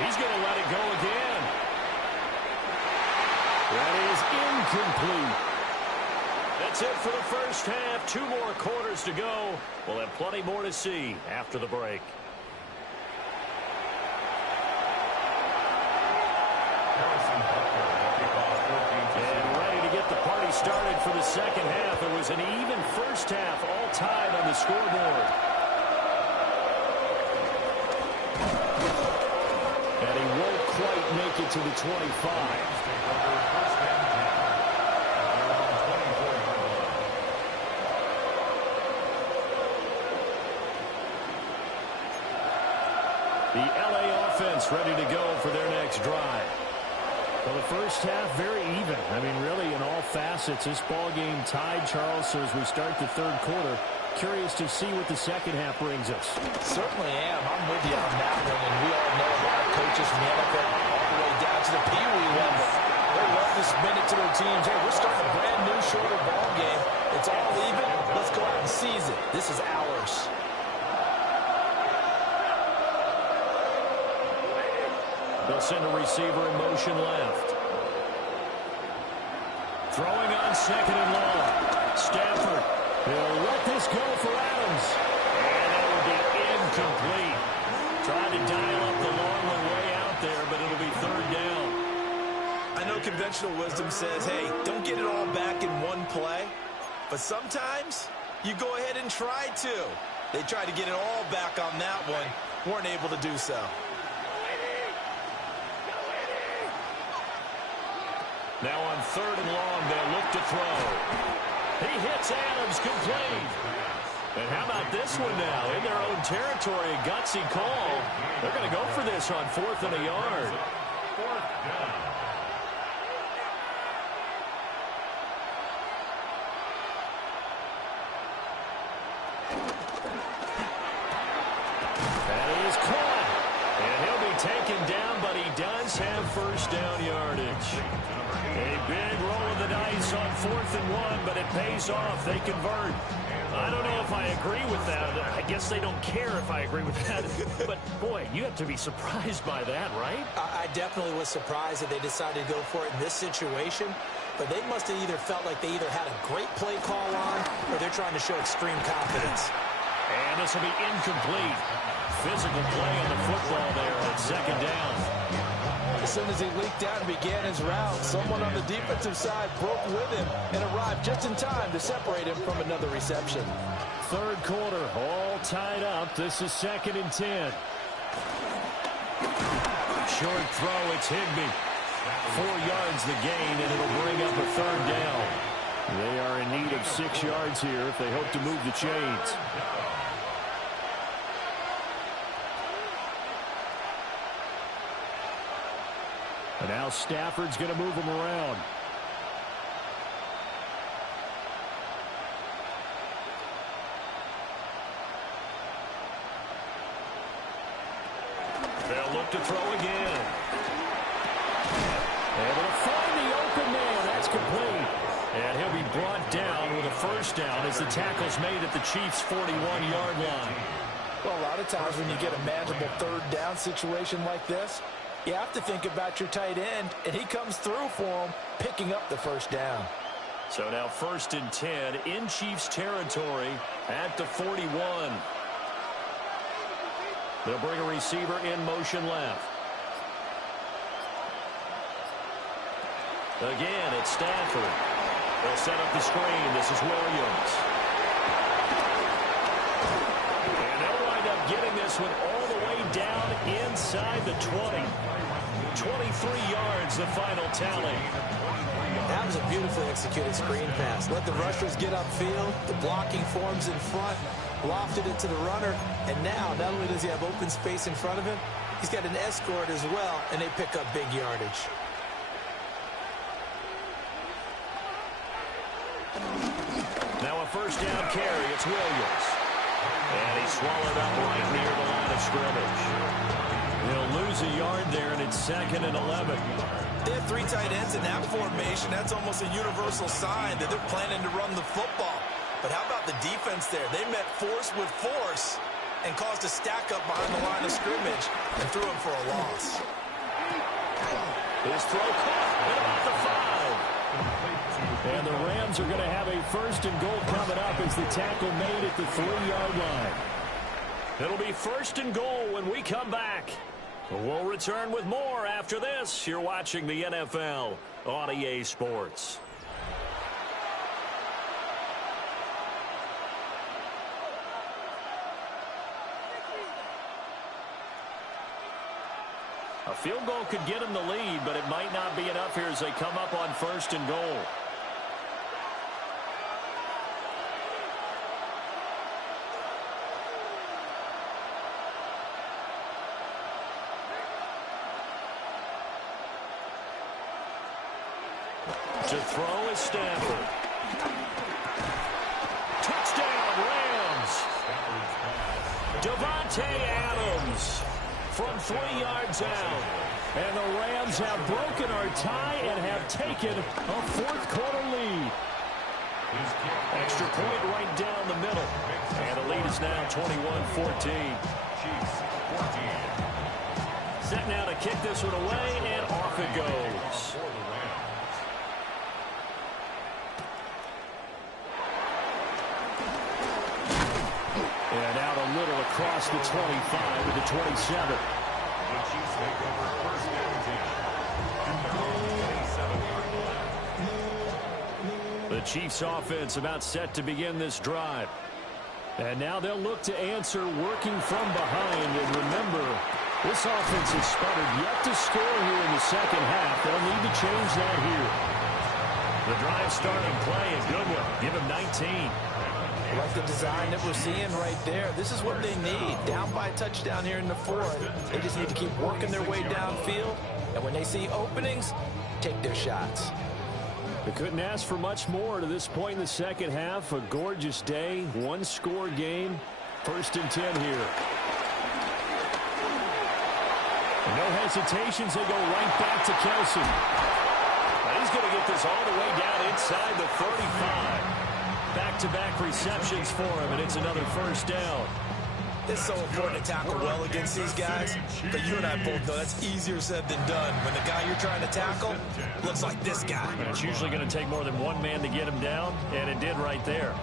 He's going to let it go again. That is incomplete. That's it for the first half. 2 more quarters to go. We'll have plenty more to see after the break. And ready to get the party started for the second half. It was an even first half, all tied on the scoreboard. And he won't quite make it to the 25. The LA offense ready to go for their next drive. Well, the first half, very even. I mean, really, in all facets, this ball game tied, Charles. So as we start the third quarter, curious to see what the second half brings us. Certainly am. I'm with you on that one. And we all know a lot of coaches from the NFL all the way down to the Pee Wee level. They love to spin it to their teams. Hey, we're starting a brand new, shorter ball game. It's all even. Let's go out and seize it. This is ours. They'll send a receiver in motion left. Throwing on second and long. Stafford. He'll let this go for Adams. And that would be incomplete. Tried to dial up the long one way out there, but it'll be third down. I know conventional wisdom says, hey, don't get it all back in one play. But sometimes you go ahead and try to. They tried to get it all back on that one. Weren't able to do so. Now on third and long, they'll look to throw. He hits Adams complete. And how about this one now? In their own territory, a gutsy call. They're going to go for this on 4th and a yard. That is caught. And he'll be taken down, but he does have first down yardage. A big roll of the dice on 4th and 1, but it pays off. They convert. I don't know if I agree with that. I guess they don't care if I agree with that. But, boy, you have to be surprised by that, right? I definitely was surprised that they decided to go for it in this situation. But they must have either felt like they either had a great play call on or they're trying to show extreme confidence. And this will be incomplete. Physical play on the football there on second down. As soon as he leaked out and began his route, someone on the defensive side broke with him and arrived just in time to separate him from another reception. Third quarter, all tied up. This is 2nd and 10. Short throw, it's Higbee. 4 yards the gain, and it'll bring up a 3rd down. They are in need of 6 yards here if they hope to move the chains. And now Stafford's going to move them around. They'll look to throw again. Able to find the open man. That's complete. And he'll be brought down with a 1st down as the tackle's made at the Chiefs' 41-yard line. Well, a lot of times when you get a manageable 3rd down situation like this, you have to think about your tight end, and he comes through for him, picking up the 1st down. So now 1st and 10 in Chiefs territory at the 41. They'll bring a receiver in motion left. Again, it's Stafford. They'll set up the screen. This is Williams. And they'll wind up getting this one all the way down inside the 20. 23 yards, the final tally. That was a beautifully executed screen pass. Let the rushers get upfield. The blocking forms in front. Lofted it to the runner. And now, not only does he have open space in front of him, he's got an escort as well, and they pick up big yardage. Now a 1st down carry. It's Williams. And he's swallowed up right near the line of scrimmage. They'll lose a yard there, and it's 2nd and 11. They have 3 tight ends in that formation. That's almost a universal sign that they're planning to run the football. But how about the defense there? They met force with force and caused a stack up behind the line of scrimmage and threw him for a loss. His throw caught at about the 5. And the Rams are going to have a 1st and goal coming up as the tackle made at the 3-yard line. It'll be 1st and goal when we come back. We'll return with more after this. You're watching the NFL on EA Sports. A field goal could get them the lead, but it might not be enough here as they come up on 1st and goal. To throw is Stafford. Touchdown, Rams. Davante Adams from 3 yards out. And the Rams have broken our tie and have taken a 4th quarter lead. Extra point right down the middle. And the lead is now 21-14. Set now to kick this one away, and off it goes. And out a little across the 25 to the 27. The Chiefs take over 1st and 10. The Chiefs offense about set to begin this drive. And now they'll look to answer working from behind. And remember, this offense has sputtered yet to score here in the 2nd half. They'll need to change that here. The drive starting play, a good one. Give him 19. I like the design that we're seeing right there. This is what they need. Down by a touchdown here in the 4th. They just need to keep working their way downfield. And when they see openings, take their shots. They couldn't ask for much more to this point in the 2nd half. A gorgeous day, 1-score game. 1st and 10 here. And no hesitations. They go right back to Kelsey. And he's going to get this all the way down inside the 35. Back-to-back receptions for him, and it's another 1st down. It's so important to tackle well against these guys, but you and I both know that's easier said than done. When the guy you're trying to tackle looks like this guy. And it's usually going to take more than one man to get him down, and it did right there.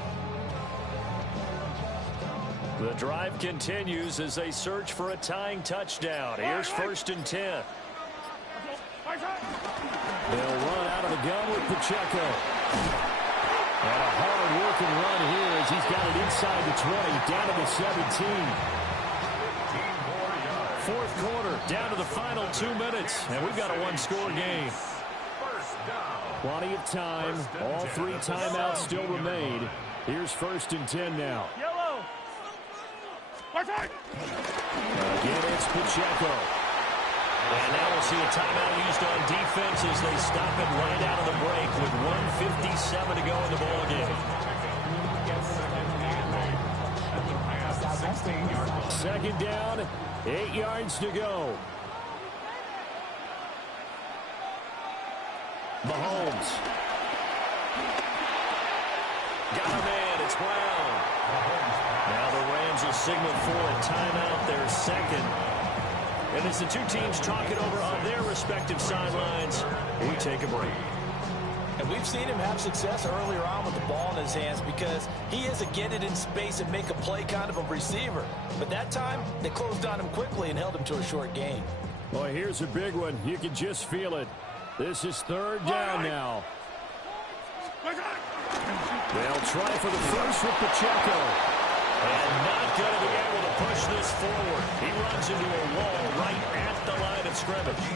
The drive continues as they search for a tying touchdown. Here's 1st and 10. They'll run out of the gun with Pacheco. And a hard-working run here as he's got it inside the 20, down to the 17. fourth quarter, down to the final 2 minutes, and we've got a one-score game. Plenty of time. All 3 timeouts still remain. Here's 1st and 10 now. Yellow. Again, it's Pacheco. And now we'll see a timeout used on defense as they stop it right out of the break with 1:57 to go in the ballgame. 2nd down, 8 yards to go. Mahomes. Got a man, it's Brown. Now the Rams will signal for a timeout, their second. And as the two teams talk it over on their respective sidelines, we take a break. And we've seen him have success earlier on with the ball in his hands because he is a get it in space and make a play kind of a receiver. But that time, they closed on him quickly and held him to a short gain. Well, here's a big one. You can just feel it. This is 3rd down now. They'll try for the first with Pacheco. And not going to be able to push this forward. He runs into a wall right at the line of scrimmage.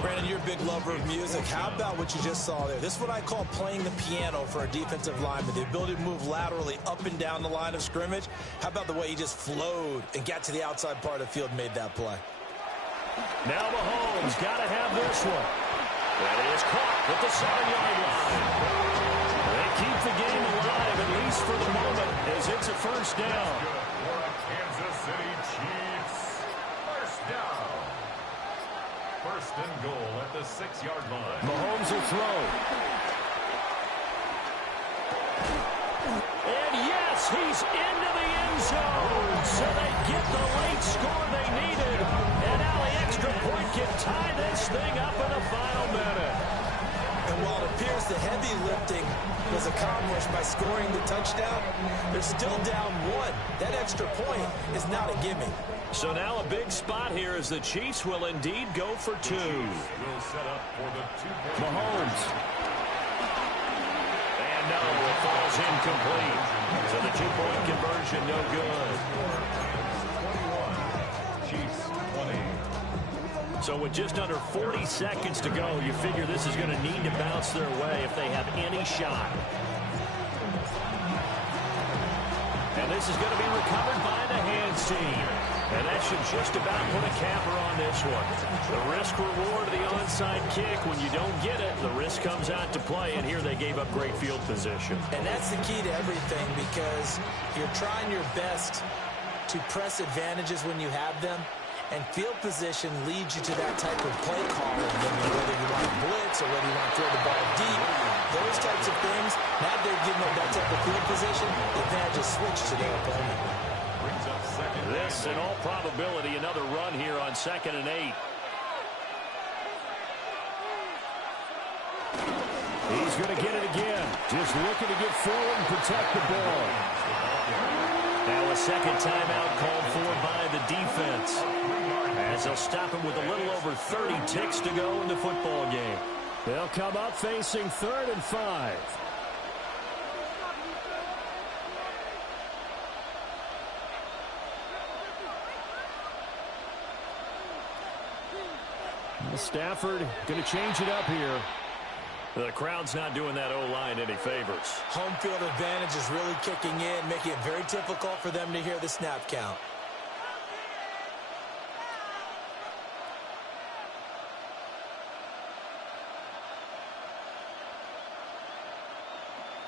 Brandon, you're a big lover of music. How about what you just saw there? This is what I call playing the piano for a defensive lineman. The ability to move laterally up and down the line of scrimmage. How about the way he just flowed and got to the outside part of the field and made that play? Now Mahomes got to have this one. That is caught at the 7-yard line. They keep the game alive, at least for the moment, as it's a 1st down. For a Kansas City Chiefs. 1st down. 1st and goal at the 6-yard line. Mahomes will throw. And yes, he's into the end zone. So they get the late score they needed. And now the extra point can tie this thing up in the final minute. And while it appears the heavy lifting was accomplished by scoring the touchdown, they're still down 1. That extra point is not a gimme. So now a big spot here as the Chiefs will indeed go for 2. Will set up for the 2-point. Mahomes. And no, it falls incomplete. So the 2-point conversion no good. 21. Chiefs 20. So with just under 40 seconds to go, you figure this is going to need to bounce their way if they have any shot. And this is going to be recovered by the hands team. And that should just about put a capper on this one. The risk-reward of the onside kick, when you don't get it, the risk comes out to play, and here they gave up great field position. And that's the key to everything because you're trying your best to press advantages when you have them, and field position leads you to that type of play call, whether you want to blitz or whether you want to throw the ball deep. Those types of things, now they've given them that type of field position, the advantage is switched to their opponent. This, in all probability, another run here on 2nd and 8. He's going to get it again. Just looking to get forward and protect the ball. Now a second timeout called for by the defense, as they'll stop him with a little over 30 ticks to go in the football game. They'll come up facing 3rd and 5. Stafford going to change it up here. The crowd's not doing that O-line any favors. Home field advantage is really kicking in, making it very difficult for them to hear the snap count.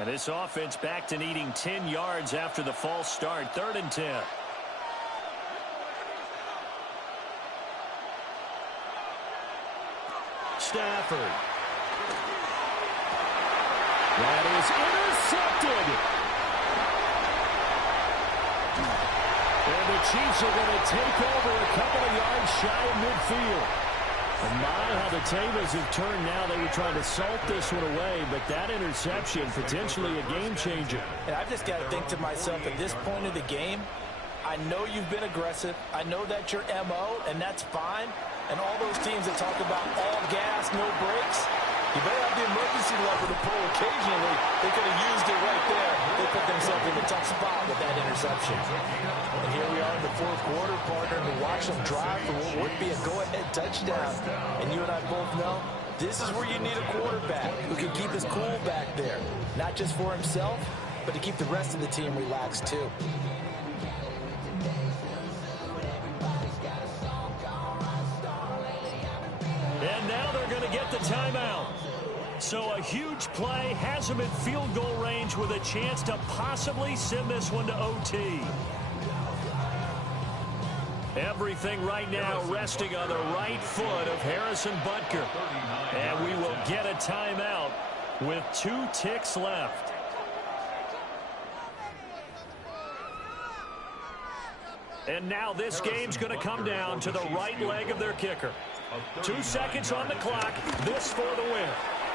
And this offense back to needing 10 yards after the false start. 3rd and 10. Stafford. That is intercepted. And the Chiefs are going to take over a couple of yards shy of midfield. And my, how the tables have turned now. They were trying to salt this one away, but that interception, potentially a game changer. And I've just got to think to myself, at this point of the game, I know you've been aggressive. I know that's your MO, and that's fine. And all those teams that talk about all gas, no brakes, You better have the emergency lever to pull occasionally. They could have used it right there. They put themselves in a tough spot with that interception. And here we are in the fourth quarter, partner, to watch them drive for what would be a go-ahead touchdown. And you and I both know this is where you need a quarterback who can keep his cool back there. Not just for himself, but to keep the rest of the team relaxed too. And now they're going to get the timeout. So a huge play has them in field goal range with a chance to possibly send this one to OT. Everything right now resting on the right foot of Harrison Butker. And we will get a timeout with 2 ticks left. And now this game's going to come down to the right leg of their kicker. 2 seconds on the clock. This for the win.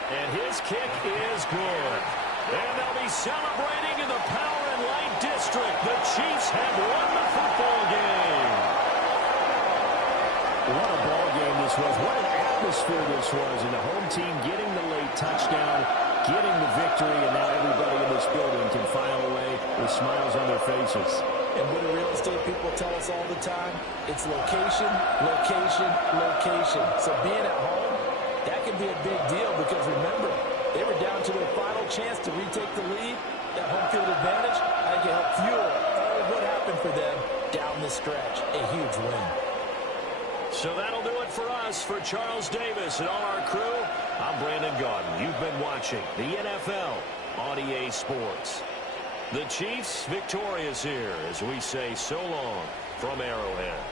And his kick is good. And they'll be celebrating in the Power and Light District. The Chiefs have won the football game. What a ball game this was. What an atmosphere this was. And the home team getting the late touchdown, getting the victory, and now everybody in this building can file away with smiles on their faces. And what do real estate people tell us all the time? It's location, location, location. So being at home, that can be a big deal because remember, they were down to their final chance to retake the lead. That home field advantage, I think it helped fuel all of what happened for them down the stretch. A huge win. So that'll do it for us. For Charles Davis and all our crew, I'm Brandon Gaudin. You've been watching the NFL on EA Sports. The Chiefs victorious here as we say so long from Arrowhead.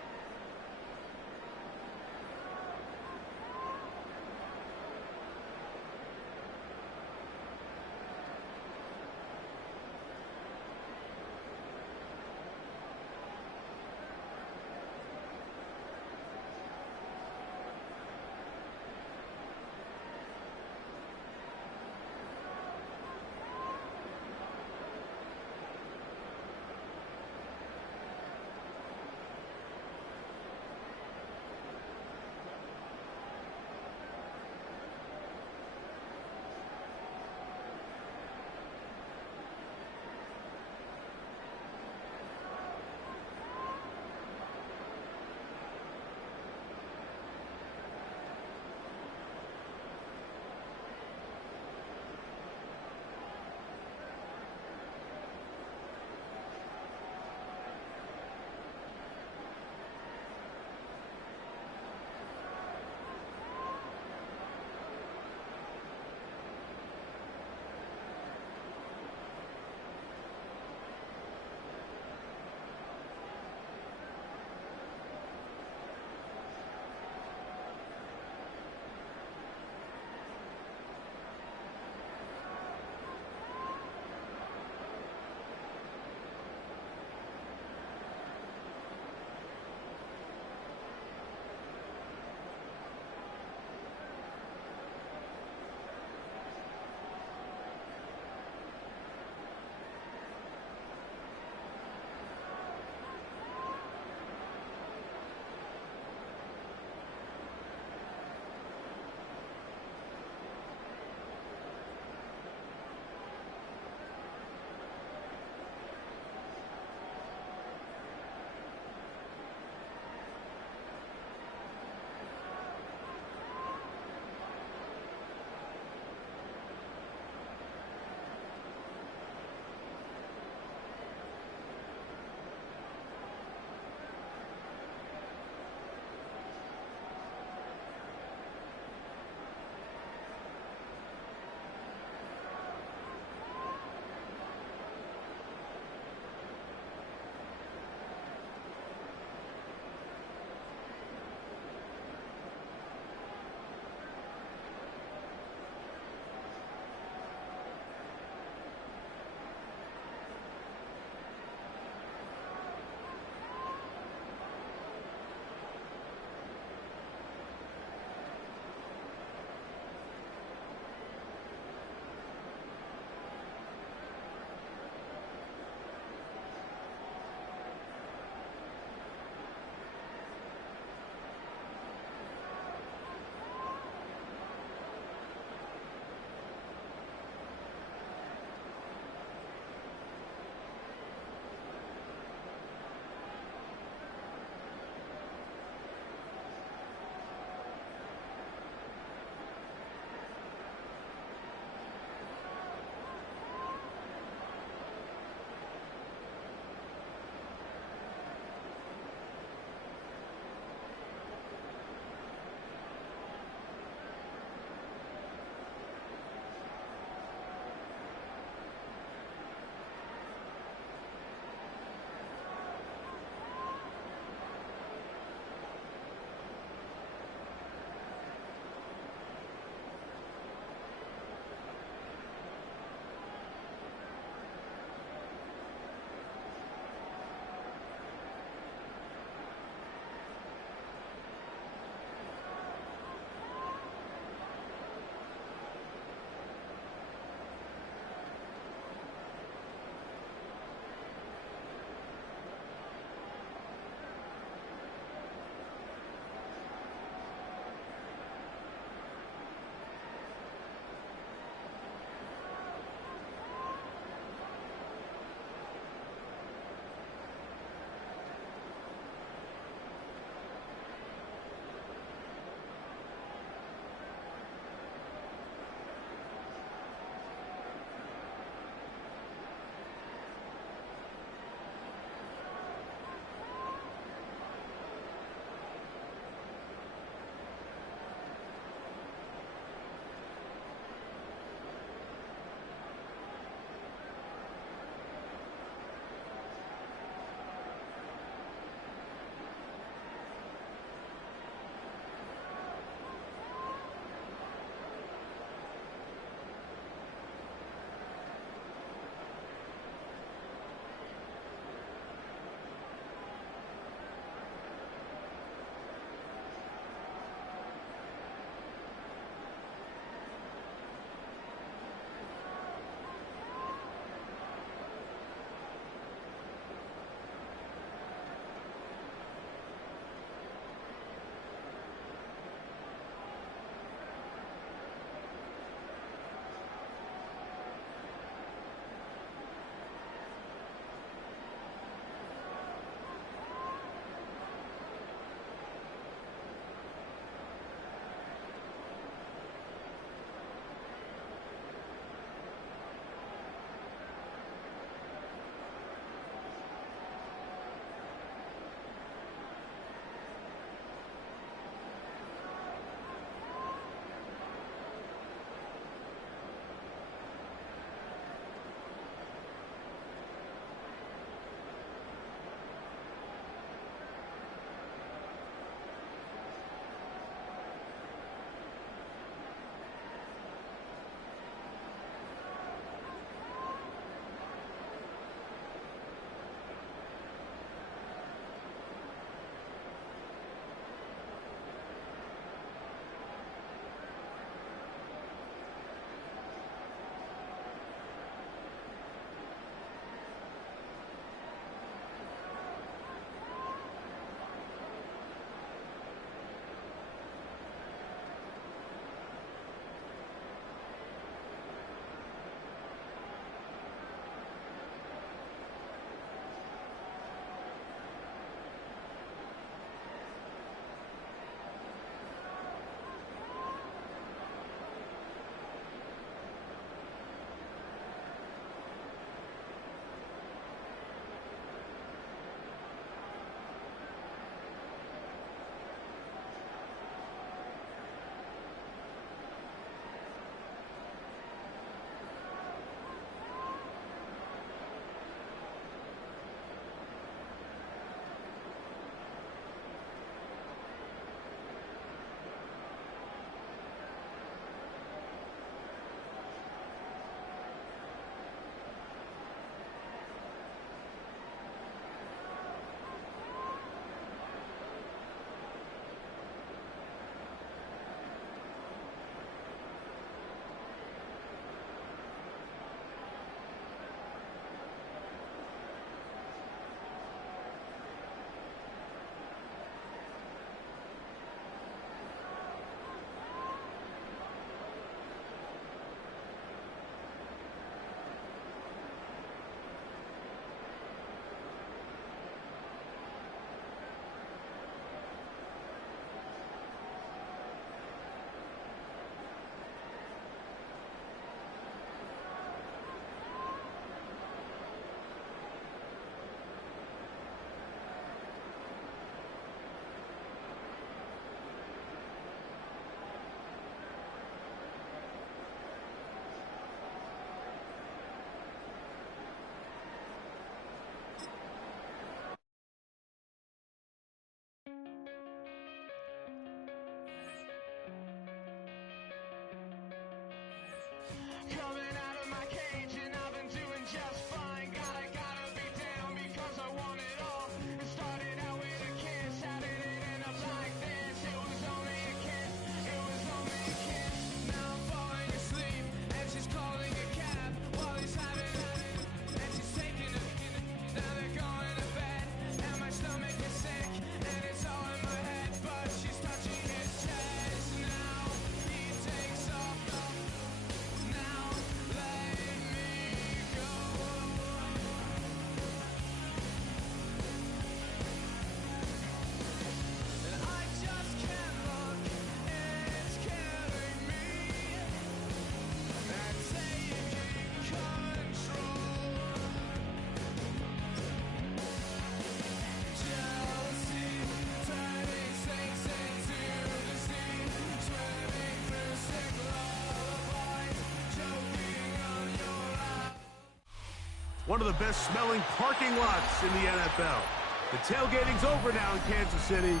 one of the best smelling parking lots in the NFL. The tailgating's over now in Kansas City.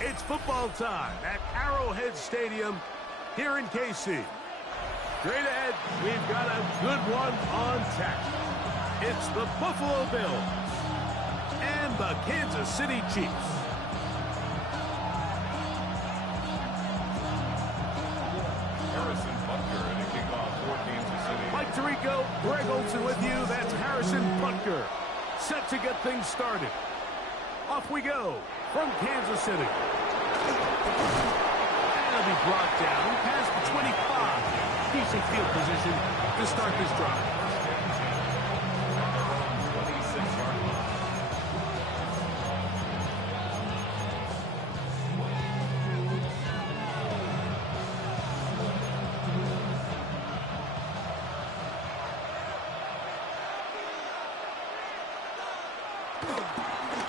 It's football time at Arrowhead Stadium here in KC. Straight ahead, we've got a good one on tap. It's the Buffalo Bills and the Kansas City Chiefs. Harrison Butker in a kickoff for Kansas City. Mike Tirico, Greg Olsen with you. That's Harrison Butker. Set to get things started. Off we go from Kansas City. And it'll be brought down past the 25. Decent field position to start this drive.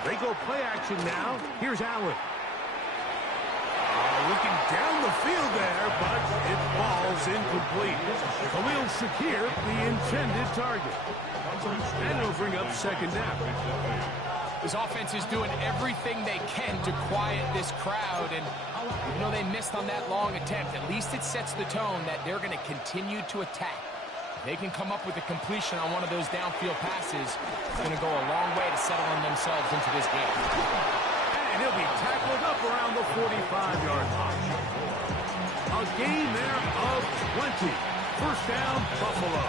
They go play action now. Here's Allen. Looking down the field there, but it falls incomplete. Khalil Shakir, the intended target. And it'll bring up second down. This offense is doing everything they can to quiet this crowd, and even though they missed on that long attempt, at least it sets the tone that they're going to continue to attack. If they can come up with a completion on one of those downfield passes, it's going to go a long way to settling themselves into this game. And he'll be tackled up around the 45-yard line. A gain there of 20. First down, Buffalo.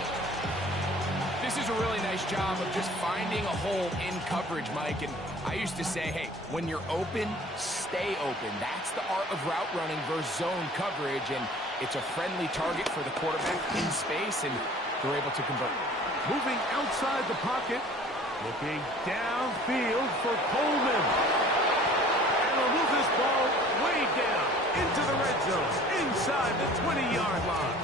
This is a really nice job of just finding a hole in coverage, Mike. And I used to say, hey, when you're open, stay open. That's the art of route running versus zone coverage. And it's a friendly target for the quarterback in space, and they're able to convert. Moving outside the pocket. Looking downfield for Coleman. He'll move this ball way down into the red zone, inside the 20-yard line.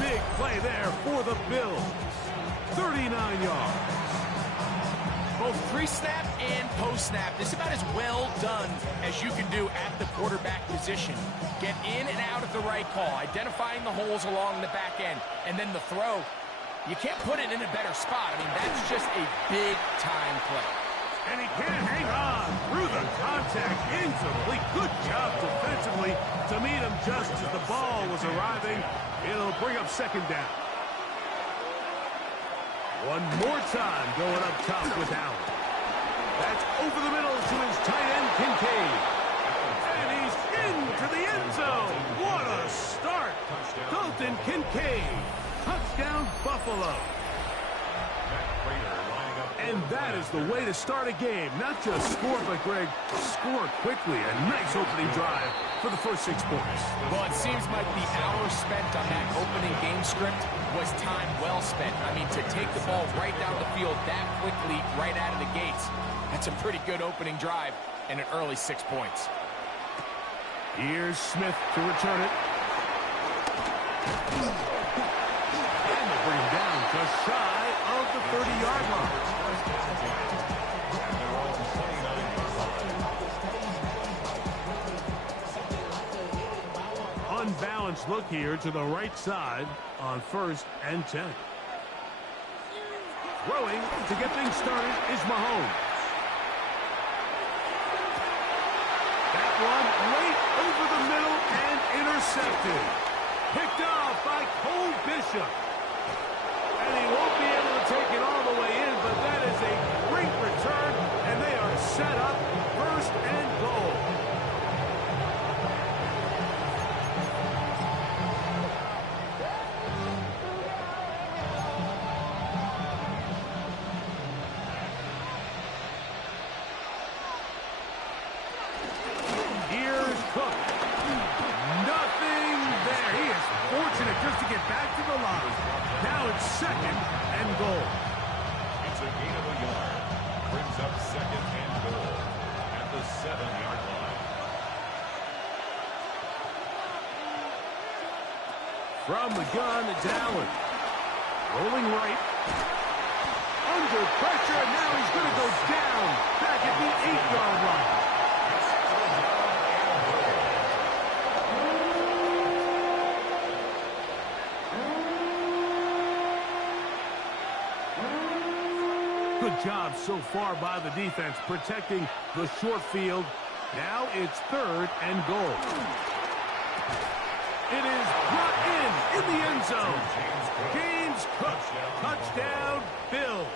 Big play there for the Bills. 39 yards. Both pre-snap and post-snap, this is about as well done as you can do at the quarterback position. Get in and out of the right call, identifying the holes along the back end, and then the throw. You can't put it in a better spot. I mean, that's just a big-time play. And he can't hang on through the contact. Incomplete. Good job defensively to meet him just as the ball was arriving. It'll bring up second down. One more time going up top with Allen. That's over the middle to his tight end, Kincaid. And he's into the end zone. What a start. Dalton Kincaid. Touchdown, Buffalo. And that is the way to start a game. Not just score, but, Greg, score quickly. A nice opening drive for the first 6 points. Well, it seems like the hour spent on that opening game script was time well spent. I mean, to take the ball right down the field that quickly, right out of the gates, that's a pretty good opening drive and an early 6 points. Here's Smith to return it. And they'll bring him down just shy of the 30-yard line. Unbalanced look here to the right side on 1st and 10. Throwing to get things started is Mahomes. That one late over the middle and intercepted. Picked off by Cole Bishop. And he won't be able to take it all the way in, but that is a great return, and they are set up 1st and goal. Here's Cook. Nothing there. He is fortunate just to get back to the line. Now it's 2nd and goal. It's a gain of a yard. Brings up 2nd and goal at the 7-yard line. From the gun, it's Allen. Rolling right. Under pressure, and now he's going to go down back at the 8-yard line. Good job so far by the defense protecting the short field. Now it's 3rd and goal. It is brought in the end zone. James Cook, touchdown, Bills.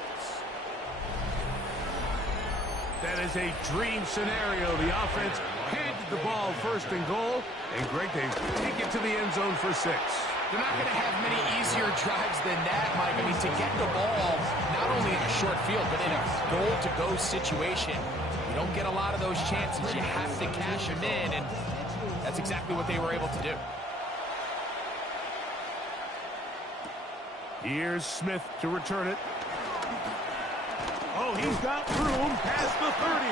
That is a dream scenario. The offense handed the ball 1st and goal, and Greg, they take it to the end zone for 6. They're not going to have many easier drives than that, Mike. I mean, to get the ball not only in a short field, but in a goal-to-go situation. You don't get a lot of those chances. You have to cash them in, and that's exactly what they were able to do. Here's Smith to return it. Oh, he's got room past the 30.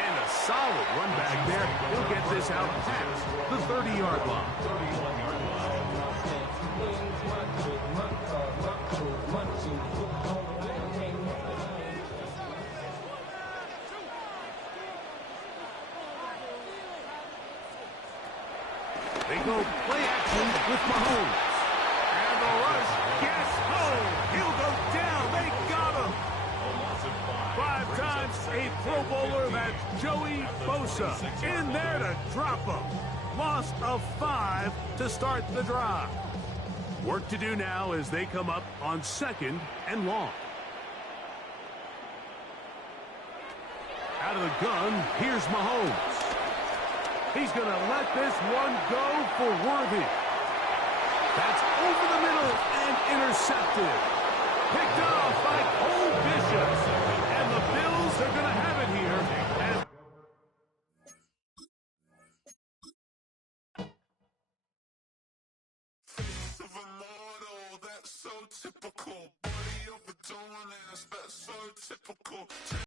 And a solid run back there. He'll get this out past the 30-yard line. They go play action with Mahomes. And the rush gets home. He'll go down. They got him. 5 times a Pro Bowler, that's Joey Bosa. In there to drop him. Loss of 5 to start the drive. Work to do now as they come up on 2nd and long. Out of the gun, here's Mahomes. He's going to let this one go for Worthy. That's over the middle and intercepted. Picked off by Cole Bishop. And the Bills are going to have it here. Typical, body overdoing it, that's so typical.